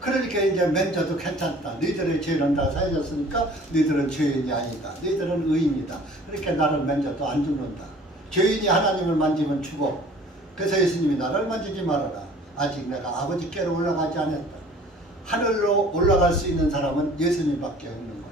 그러니까 이제 만져도 괜찮다. 너희들의 죄는 다 사해졌으니까 너희들은 죄인이 아니다. 너희들은 의인이다. 그러니까 나를 만져도 안 죽는다. 죄인이 하나님을 만지면 죽어. 그래서 예수님이 나를 만지지 말아라. 아직 내가 아버지께로 올라가지 않았다. 하늘로 올라갈 수 있는 사람은 예수님밖에 없는 거예요.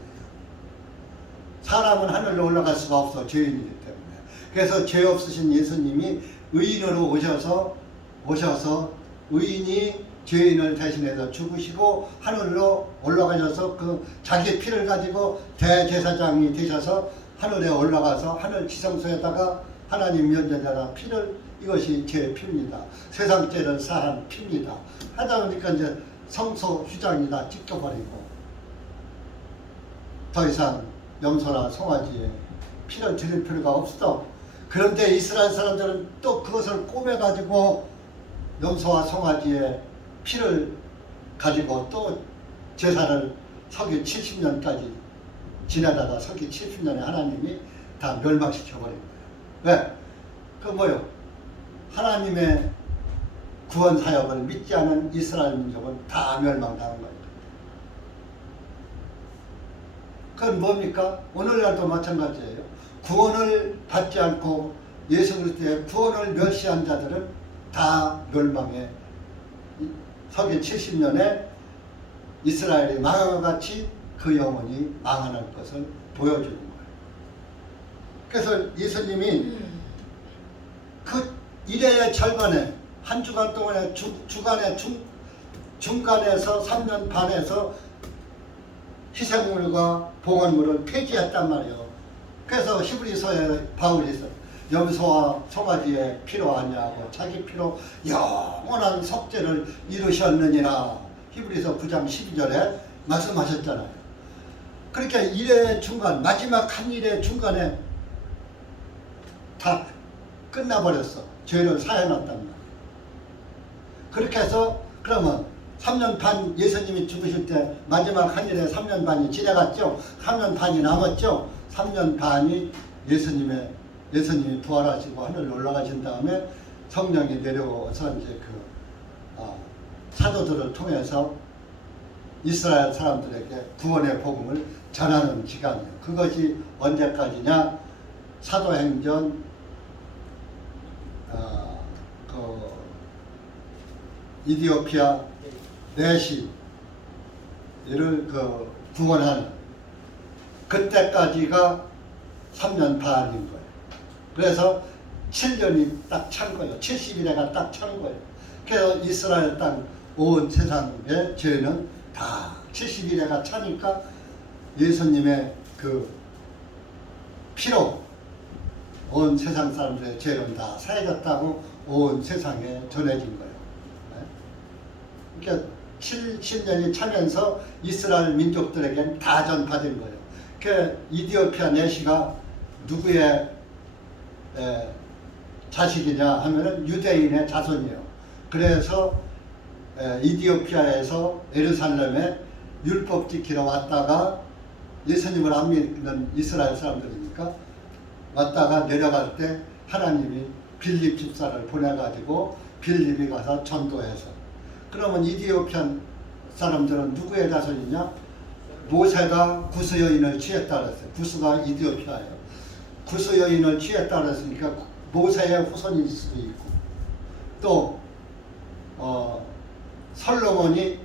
사람은 하늘로 올라갈 수가 없어. 죄인이기 때문에. 그래서 죄 없으신 예수님이 의인으로 오셔서 의인이 죄인을 대신해서 죽으시고 하늘로 올라가셔서 그 자기 피를 가지고 대제사장이 되셔서 하늘에 올라가서 하늘 지성소에다가 하나님 면제자라 피를, 이것이 제 피입니다. 세상 죄를 사한 피입니다. 하다 보니까 이제 성소 휘장이 다 찢겨버리고 더 이상 염소나 송아지에 피를 드릴 필요가 없어. 그런데 이스라엘 사람들은 또 그것을 꼬매가지고 염소와 송아지의 피를 가지고 또 제사를 서기 70년까지 지내다가 서기 70년에 하나님이 다 멸망시켜버린 거예요. 왜? 그 뭐요? 하나님의 구원 사역을 믿지 않은 이스라엘 민족은 다 멸망당한 거예요. 그건 뭡니까? 오늘날도 마찬가지예요. 구원을 받지 않고 예수 그리스도의 구원을 멸시한 자들은 다 멸망해 서기 70년에 이스라엘이 망함과 같이 그 영혼이 망하는 것을 보여주는 거예요. 그래서 예수님이 그 일의 절반에 한 주간 동안에 중간에서 3년 반에서 희생물과 봉헌물을 폐지했단 말이에요. 그래서 히브리서에 바울이 염소와 송아지의 피로 아니하고 자기 피로 영원한 속죄를 이루셨느니라 히브리서 9장 12절에 말씀하셨잖아요. 그러니까 일의 중간, 마지막 한 일의 중간에 다 끝나버렸어. 죄를 사해놨단 말이에요. 그렇게 해서 그러면 3년 반 예수님이 죽으실 때 마지막 한 일에 3년 반이 지나갔죠. 3년 반이 남았죠. 3년 반이 예수님이 부활하시고 하늘로 올라가신 다음에 성령이 내려와서 이제 사도들을 통해서 이스라엘 사람들에게 구원의 복음을 전하는 기간이에요. 그것이 언제까지냐? 사도행전 이디오피아 내시를 구원하는 그때까지가 3년 반인 거예요. 그래서 7년이 딱 찬 거예요. 70일에가 딱 찬 거예요. 그래서 이스라엘 땅 온 세상의 죄는 다 70일에가 차니까 예수님의 그 피로 온 세상 사람들의 죄는 다 사해졌다고 온 세상에 전해진 거예요. 그러니까 70년이 차면서 이스라엘 민족들에게는 다 전파된 거예요. 그 이디오피아 내시가 누구의 자식이냐 하면은 유대인의 자손이에요. 그래서 이디오피아에서 예루살렘에 율법 지키러 왔다가 예수님을 안 믿는 이스라엘 사람들이니까 왔다가 내려갈 때 하나님이 빌립 집사를 보내가지고 빌립이 가서 전도해서 그러면 이디오피아 사람들은 누구의 자손이냐? 모세가 구스 여인을 취했다 그랬어요. 구스가 이디오피아예요. 구스 여인을 취했다 그랬으니까 모세의 후손일 수도 있고 또 솔로몬이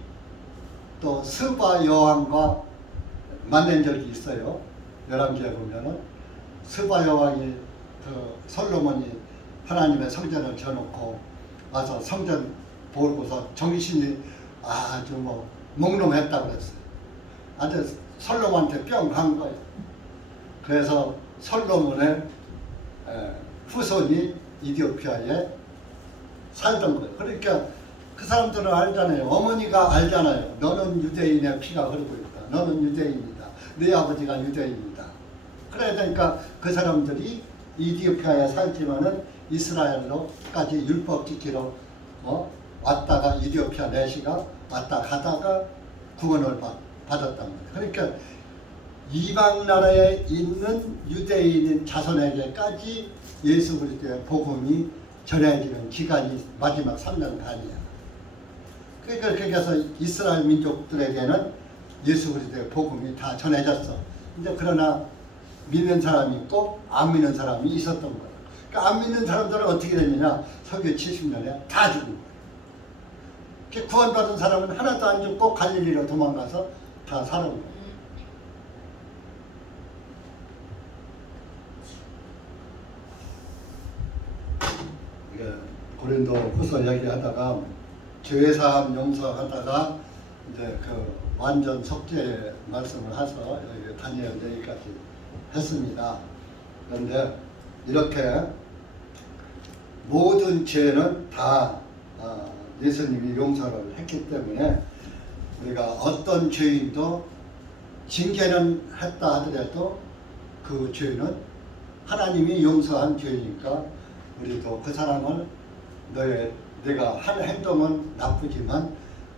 또 스바 여왕과 만난 적이 있어요. 열왕기에 보면은 스바 여왕이 솔로몬이 하나님의 성전을 져놓고 와서 성전 보고서 정신이 아주 몽롱했다고 그랬어요. 아주 솔로몬한테 뿅 간 거예요. 그래서 솔로몬의 후손이 이디오피아에 살던 거예요. 그러니까 그 사람들은 알잖아요. 어머니가 알잖아요. 너는 유대인의 피가 흐르고 있다. 너는 유대인이다. 네 아버지가 유대인이다. 그래야 되니까 그 사람들이 이디오피아에 살지만은 이스라엘로까지 율법 지키러 왔다가 이디오피아 내시가 왔다 가다가 구원을 받았단 말이에요. 그러니까 이방 나라에 있는 유대인인 자손에게까지 예수 그리스도의 복음이 전해지는 기간이 마지막 3년 반이야. 그러니까 그렇게 해서 이스라엘 민족들에게는 예수 그리스도의 복음이 다 전해졌어. 근데 그러나 믿는 사람이 있고 안 믿는 사람이 있었던 거야. 그러니까 안 믿는 사람들은 어떻게 됐느냐? 서기 70년에 다 죽은 거야. 구원받은 사람은 하나도 안 죽고 갈릴리로 도망가서 다 살은 거야. 고린도 후서 얘기하다가 죄사함 용서하다가 이제 완전 속죄 말씀을 해서 여기 다니엘 얘기까지 했습니다. 그런데 이렇게 모든 죄는 다 예수님이 용서를 했기 때문에 우리가 어떤 죄인도 징계는 했다 하더라도 그 죄는 하나님이 용서한 죄니까 우리도 그 사람을 내가 한 행동은 나쁘지만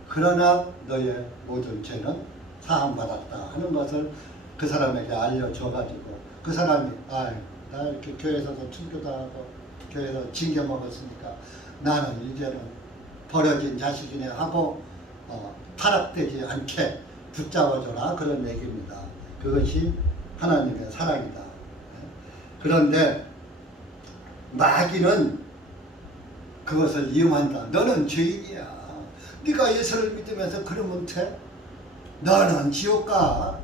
그러나 너의 모든 죄는 사함받았다 하는 것을 그 사람에게 알려줘가지고 그 사람이 나 이렇게 교회에서도 출교당하고 교회에서 징계 먹었으니까 나는 이제는 버려진 자식이네 하고 타락되지 않게 붙잡아줘라 그런 얘기입니다. 그것이 하나님의 사랑이다. 그런데 마귀는 그것을 이용한다. 너는 죄인이야. 네가 예수를 믿으면서 그러면 돼? 너는 지옥 가.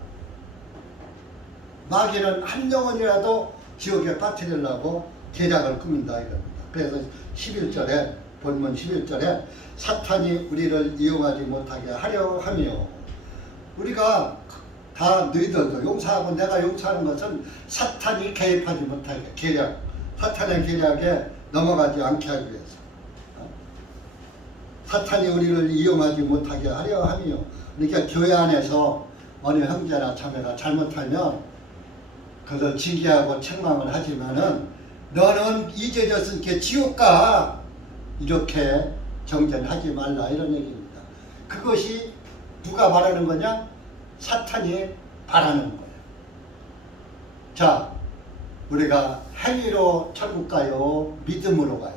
마귀는 한 영혼이라도 지옥에 빠뜨리려고 계략을 꾸민다 이겁니다. 그래서 11절에 본문 11절에 사탄이 우리를 이용하지 못하게 하려 하며 우리가 다 너희들도 용서하고 내가 용서하는 것은 사탄이 개입하지 못하게 계략 사탄의 계략에 넘어가지 않게 하기 위해서 사탄이 우리를 이용하지 못하게 하려 하며 그러니까 교회 안에서 어느 형제나 자매가 잘못하면 그것을 징계하고 책망을 하지만은 너는 잊어졌으니까 지옥 가 이렇게 정죄하지 말라 이런 얘기입니다. 그것이 누가 바라는 거냐? 사탄이 바라는 거예요. 자, 우리가 행위로 천국 가요? 믿음으로 가요?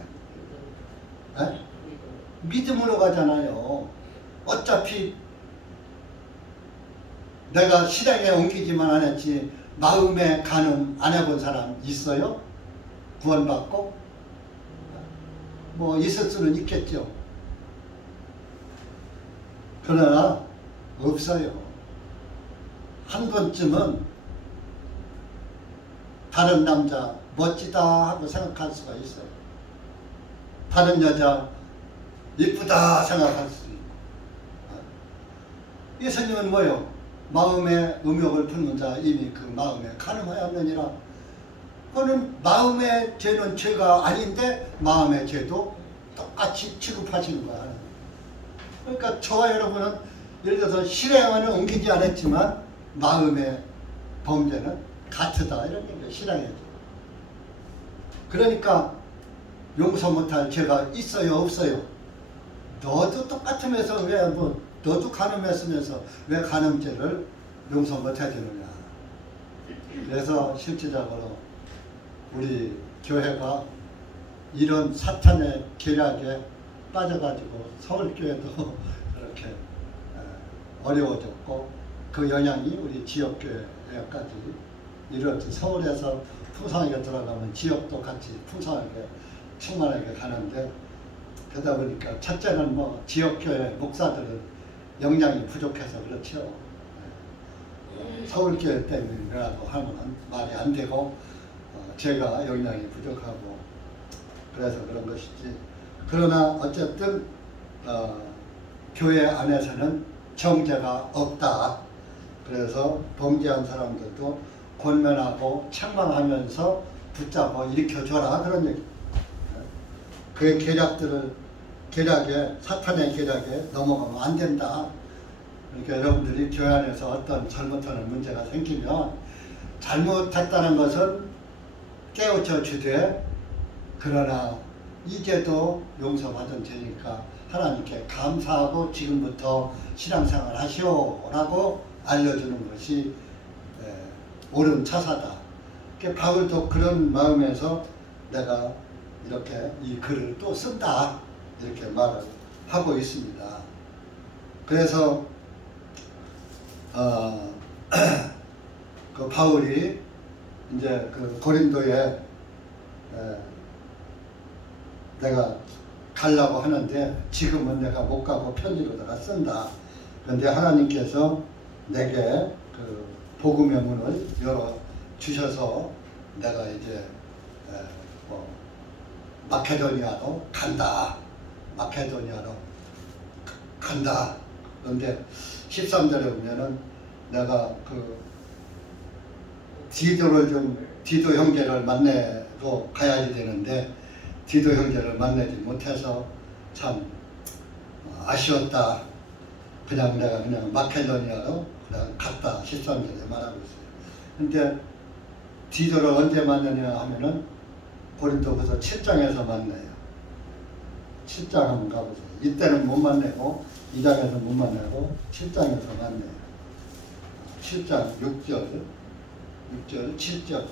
에? 믿음으로 가잖아요. 어차피 내가 실행에 옮기지만 안 했지 마음에 간음 안 해본 사람 있어요? 구원받고? 뭐 있을 수는 있겠죠. 그러나 없어요. 한 번쯤은 다른 남자 멋지다 하고 생각할 수가 있어요. 다른 여자 이쁘다 생각할 수 있고. 예수님은 뭐요? 마음의 음욕을 품는 자 이미 그 마음에 간음하였느니라. 그거는 마음의 죄는 죄가 아닌데 마음의 죄도 똑같이 취급하시는 거야. 그러니까 저와 여러분은 예를 들어서 실행은 옮기지 않았지만 마음의 범죄는 같으다 이런 얘기예요. 실행에. 그러니까 용서 못할 죄가 있어요 없어요? 너도 똑같으면서 왜 너도 간음했으면서 왜 간음죄를 용서 못해주느냐. 그래서 실질적으로 우리 교회가 이런 사탄의 계략에 빠져가지고 서울교회도 그렇게 어려워졌고 그 영향이 우리 지역교회까지 이렇게 서울에서 풍성하게 들어가면 지역도 같이 풍성하게 충만하게 가는데 그러다 보니까 첫째는 뭐 지역교회 목사들은 역량이 부족해서 그렇죠. 서울교회 때문이라고 하면 말이 안 되고 제가 역량이 부족하고 그래서 그런 것이지. 그러나 어쨌든 교회 안에서는 정죄가 없다. 그래서 범죄한 사람들도 권면하고 책망하면서 붙잡아 일으켜줘라 그런 얘기. 그의 계략에 사탄의 계략에 넘어가면 안 된다. 그러니까 여러분들이 교회 안에서 어떤 잘못하는 문제가 생기면 잘못했다는 것은 깨우쳐 주되 그러나 이제도 용서받은 죄니까 하나님께 감사하고 지금부터 신앙생활 하시오라고 알려주는 것이 옳은 처사다. 바울도 그런 마음에서 내가 이렇게 이 글을 또 쓴다 이렇게 말을 하고 있습니다. 그래서 그 바울이 이제 그 고린도에 내가 가려고 하는데 지금은 내가 못 가고 편지로다가 쓴다. 그런데 하나님께서 내게 그 복음의 문을 열어 주셔서 내가 이제 뭐 마케도니아로 간다. 마케도니아로 간다. 그런데 13절에 보면은 내가 그 디도 형제를 만나러 가야지 되는데 디도 형제를 만나지 못해서 참 아쉬웠다. 그냥 내가 그냥 마케도니아로 그냥 갔다. 13절에 말하고 있어요. 근데 디도를 언제 만나냐 하면은 고린도후서 7장에서 만나요. 7장 한번 가보세요. 이때는 못 만나고 2장에서 못 만나고 7장에서 만나요. 7장 6절 7절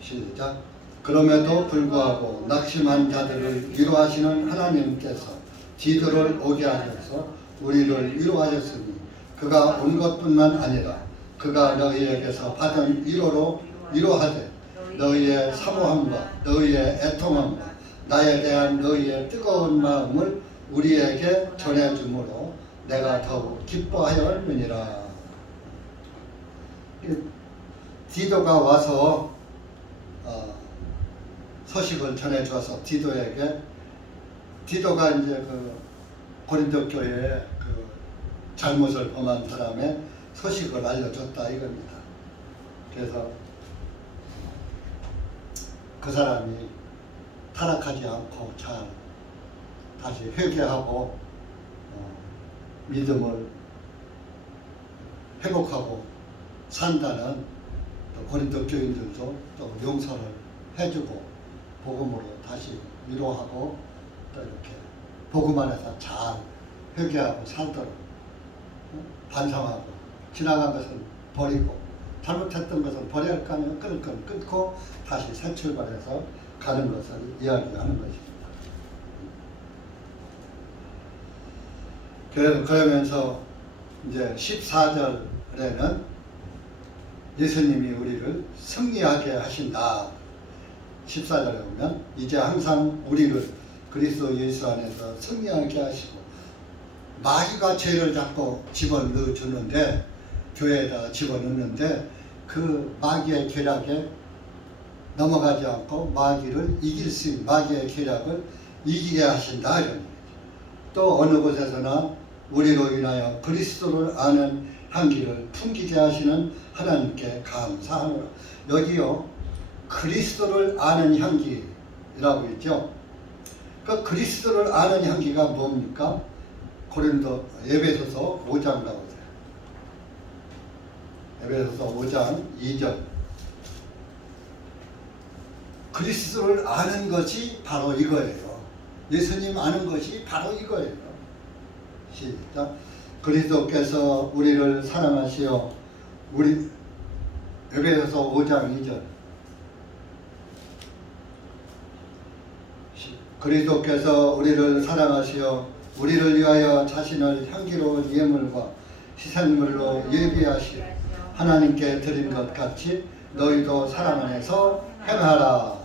시작. 그럼에도 불구하고 낙심한 자들을 위로하시는 하나님께서 디도를 오게 하셔서 우리를 위로하셨으니 그가 온 것뿐만 아니라 그가 너희에게서 받은 위로로 위로하되 너희의 사모함과 너희의 애통함과 나에 대한 너희의 뜨거운 마음을 우리에게 전해주므로 내가 더욱 기뻐하였느니라. 디도가 와서 소식을 전해줘서 디도에게, 디도가 이제 그 고린도 교회에 그 잘못을 범한 사람의 소식을 알려줬다 이겁니다. 그래서 그 사람이 타락하지 않고 잘 다시 회개하고 믿음을 회복하고 산다는 또 고린도 교인들도 또 용서를 해주고 복음으로 다시 위로하고 또 이렇게 복음 안에서 잘 회개하고 살도록 반성하고 지나간 것은 버리고 잘못했던 것은 버려야 할 거 아니면 끊을 건 끊고 다시 새 출발해서 가는 것을 이야기하는 것입니다. 그러면서 이제 14절에는 예수님이 우리를 승리하게 하신다. 14절에 보면 이제 항상 우리를 그리스도 예수 안에서 승리하게 하시고, 마귀가 죄를 자꾸 집어넣어 주는데, 교회에다 집어넣는데 그 마귀의 계략에 넘어가지 않고 마귀를 이길 수 있는, 마귀의 계략을 이기게 하신다 이런 얘기죠. 또 어느 곳에서나 우리로 인하여 그리스도를 아는 향기를 풍기게 하시는 하나님께 감사하노라. 여기요, 그리스도를 아는 향기라고 있죠. 그 그리스도를 아는 향기가 뭡니까? 고린도 에베소서 5장 나오세요. 에베소서 5장 2절. 그리스도를 아는 것이 바로 이거예요. 예수님 아는 것이 바로 이거예요. 시작. 그리스도께서 우리를 사랑하시어 우리 에베소서 5장 2절. 그리스도께서 우리를 사랑하시어 우리를 위하여 자신을 향기로운 예물과 희생물로 예비하시 하나님께 드린 것 같이 너희도 사랑 안에서 행하라.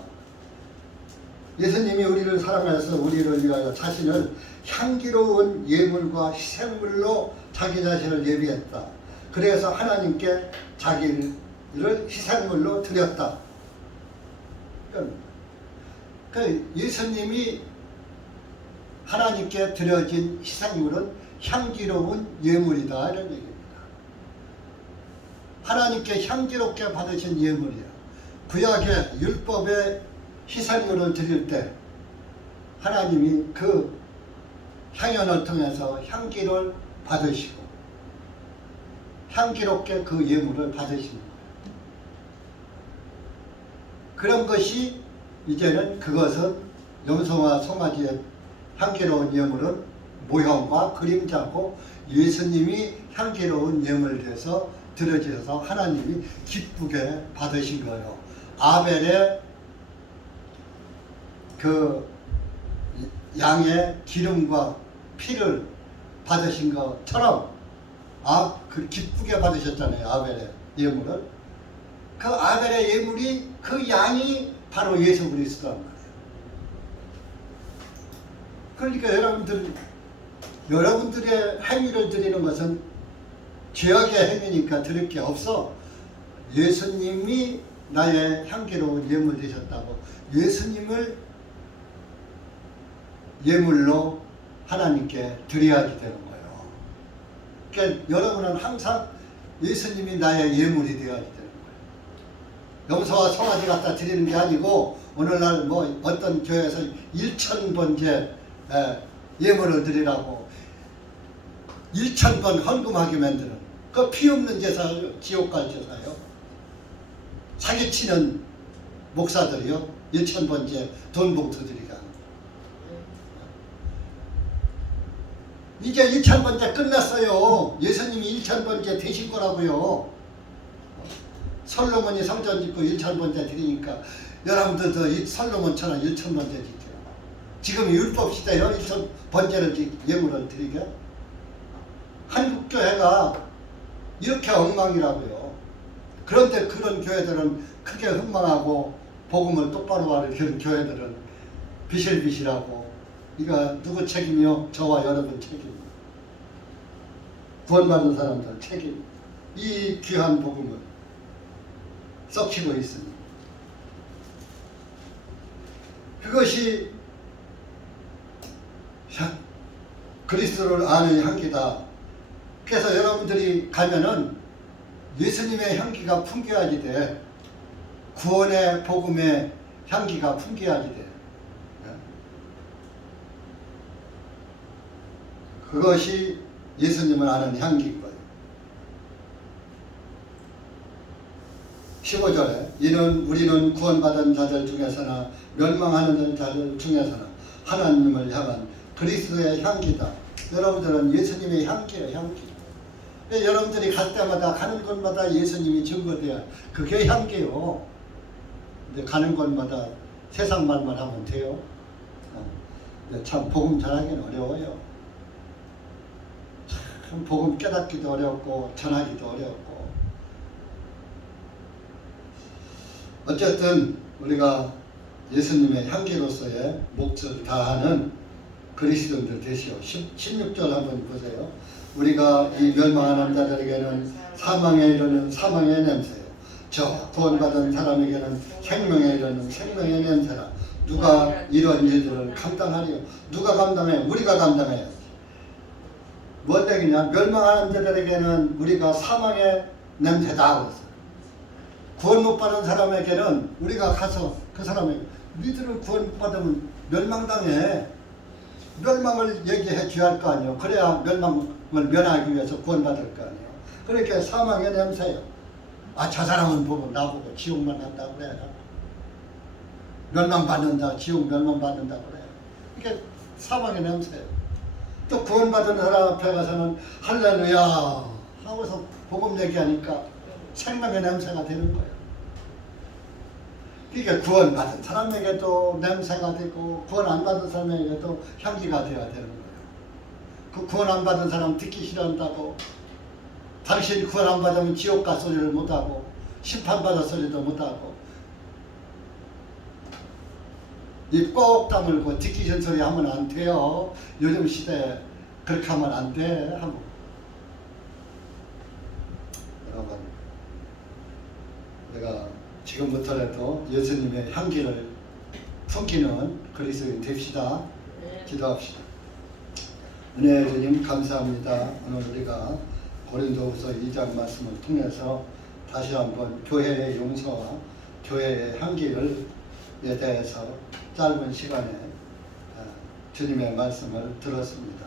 예수님이 우리를 사랑해서 우리를 위하여 자신을 향기로운 예물과 희생물로 자기 자신을 예비했다. 그래서 하나님께 자기를 희생물로 드렸다. 그 예수님이 하나님께 드려진 희생물은 향기로운 예물이다 이런 얘기입니다. 하나님께 향기롭게 받으신 예물이야. 구약의 율법의 희생물을 드릴 때 하나님이 그 향연을 통해서 향기를 받으시고 향기롭게 그 예물을 받으시는 거예요. 그런 것이 이제는 그것은 염소와 송아지의 향기로운 예물은 모형과 그림자고 예수님이 향기로운 예물을 해서 드려지셔서 하나님이 기쁘게 받으신 거예요. 아벨의 그 양의 기름과 피를 받으신 것처럼 그 기쁘게 받으셨잖아요. 아벨의 예물을. 그 아벨의 예물이, 그 양이 바로 예수 그리스도란 말이에요. 그러니까 여러분들의 행위를 드리는 것은 죄악의 행위니까 드릴 게 없어. 예수님이 나의 향기로운 예물 되셨다고 예수님을 예물로 하나님께 드려야지 되는 거예요. 그러니까 여러분은 항상 예수님이 나의 예물이 되어야지 되는 거예요. 염소와 송아지 갖다 드리는 게 아니고 오늘날 뭐 어떤 교회에서 1000번째 예물을 드리라고 1000번 헌금하게 만드는 그 피 없는 제사요. 지옥 갈 제사요. 사기치는 목사들이요. 1000번째 돈 봉투들이가. 이제 1000번째 끝났어요. 예수님이 1000번째 되신 거라고요. 솔로몬이 성전 짓고 1000번째 드리니까 여러분들도 솔로몬처럼 1000번째 짓죠. 지금 율법 시대요. 1000번째를 예물을 드리게. 한국교회가 이렇게 엉망이라고요. 그런데 그런 교회들은 크게 흥망하고 복음을 똑바로 하는 그런 교회들은 비실비실하고 이거 누구 책임이요? 저와 여러분 책임. 구원받은 사람들 책임. 이 귀한 복음을 썩히고 있으니 그것이 그리스도를 아는 향기다. 그래서 여러분들이 가면은 예수님의 향기가 풍겨야지 돼. 구원의 복음의 향기가 풍겨야지 돼. 그것이 예수님을 아는 향기인 거예요. 15절에 이는 우리는 구원받은 자들 중에서나 멸망하는 자들 중에서나 하나님을 향한 그리스도의 향기다. 여러분들은 예수님의 향기예요. 향기. 여러분들이 갈 때마다 가는 곳마다 예수님이 증거돼야 그게 향기요. 근데 가는 곳마다 세상 말만 하면 돼요. 참 복음 전하기는 어려워요. 참 복음 깨닫기도 어렵고 전하기도 어렵고. 어쨌든 우리가 예수님의 향기로서의 몫을 다하는 그리스도인들 되시오. 16절 한번 보세요. 우리가 이 멸망하는 자들에게는 사망에 이르는 사망의 냄새요. 저 구원받은 사람에게는 생명에 이르는 생명의 냄새라. 누가 이런 일들을 감당하리요? 누가 감당해? 우리가 감당해야지. 뭔 얘기냐? 멸망하는 자들에게는 우리가 사망의 냄새다 그랬어. 구원 못 받은 사람에게는 우리가 가서 그 사람에게 니들을 구원 못 받으면 멸망당해. 멸망을 얘기해 줘야 할 거 아니에요. 그래야 멸망을 면하기 위해서 구원받을 거 아니에요. 그러니까 사망의 냄새요. 아, 저 사람은 보면 나보고 지옥만 간다고 그래. 멸망받는다, 지옥 멸망받는다 그래. 이게 사망의 냄새예요. 또 구원받은 사람 앞에 가서는 할렐루야 하고서 복음 얘기하니까 생명의 냄새가 되는 거예요. 그러니까 구원받은 사람에게도 냄새가 되고 구원 안 받은 사람에게도 향기가 되어야 되는 거예요. 그 구원 안 받은 사람 듣기 싫어한다고 당신 구원 안 받으면 지옥 가 소리를 못하고 심판받아 소리도 못하고 입 꼭 다물고 듣기 싫은 소리 하면 안 돼요. 요즘 시대에 그렇게 하면 안 돼. 여러분, 내가 지금부터라도 예수님의 향기를 풍기는 그리스도인 됩시다. 기도합시다. 은혜의 주님 감사합니다. 오늘 우리가 고린도후서 2장 말씀을 통해서 다시 한번 교회의 용서와 교회의 향기를 대해서 짧은 시간에 주님의 말씀을 들었습니다.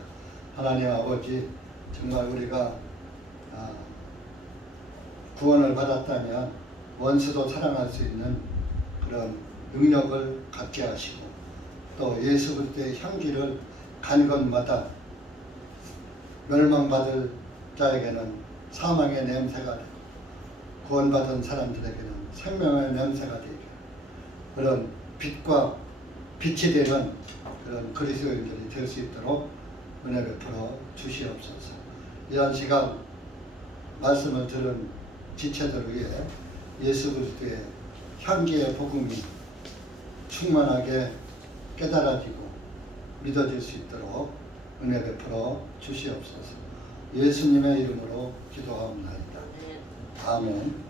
하나님 아버지, 정말 우리가 구원을 받았다면 원수도 사랑할 수 있는 그런 능력을 갖게 하시고 또 예수 그리스도의 향기를 간 곳마다 멸망받을 자에게는 사망의 냄새가 되고 구원받은 사람들에게는 생명의 냄새가 되게 그런 빛과 빛이 되는 그런 그리스도인들이 될 수 있도록 은혜 베풀어 주시옵소서. 이런 시간 말씀을 들은 지체들 위해 예수 그리스도의 향기의 복음이 충만하게 깨달아지고 믿어질 수 있도록 은혜 베풀어 주시옵소서. 예수님의 이름으로 기도하옵나이다. 아멘.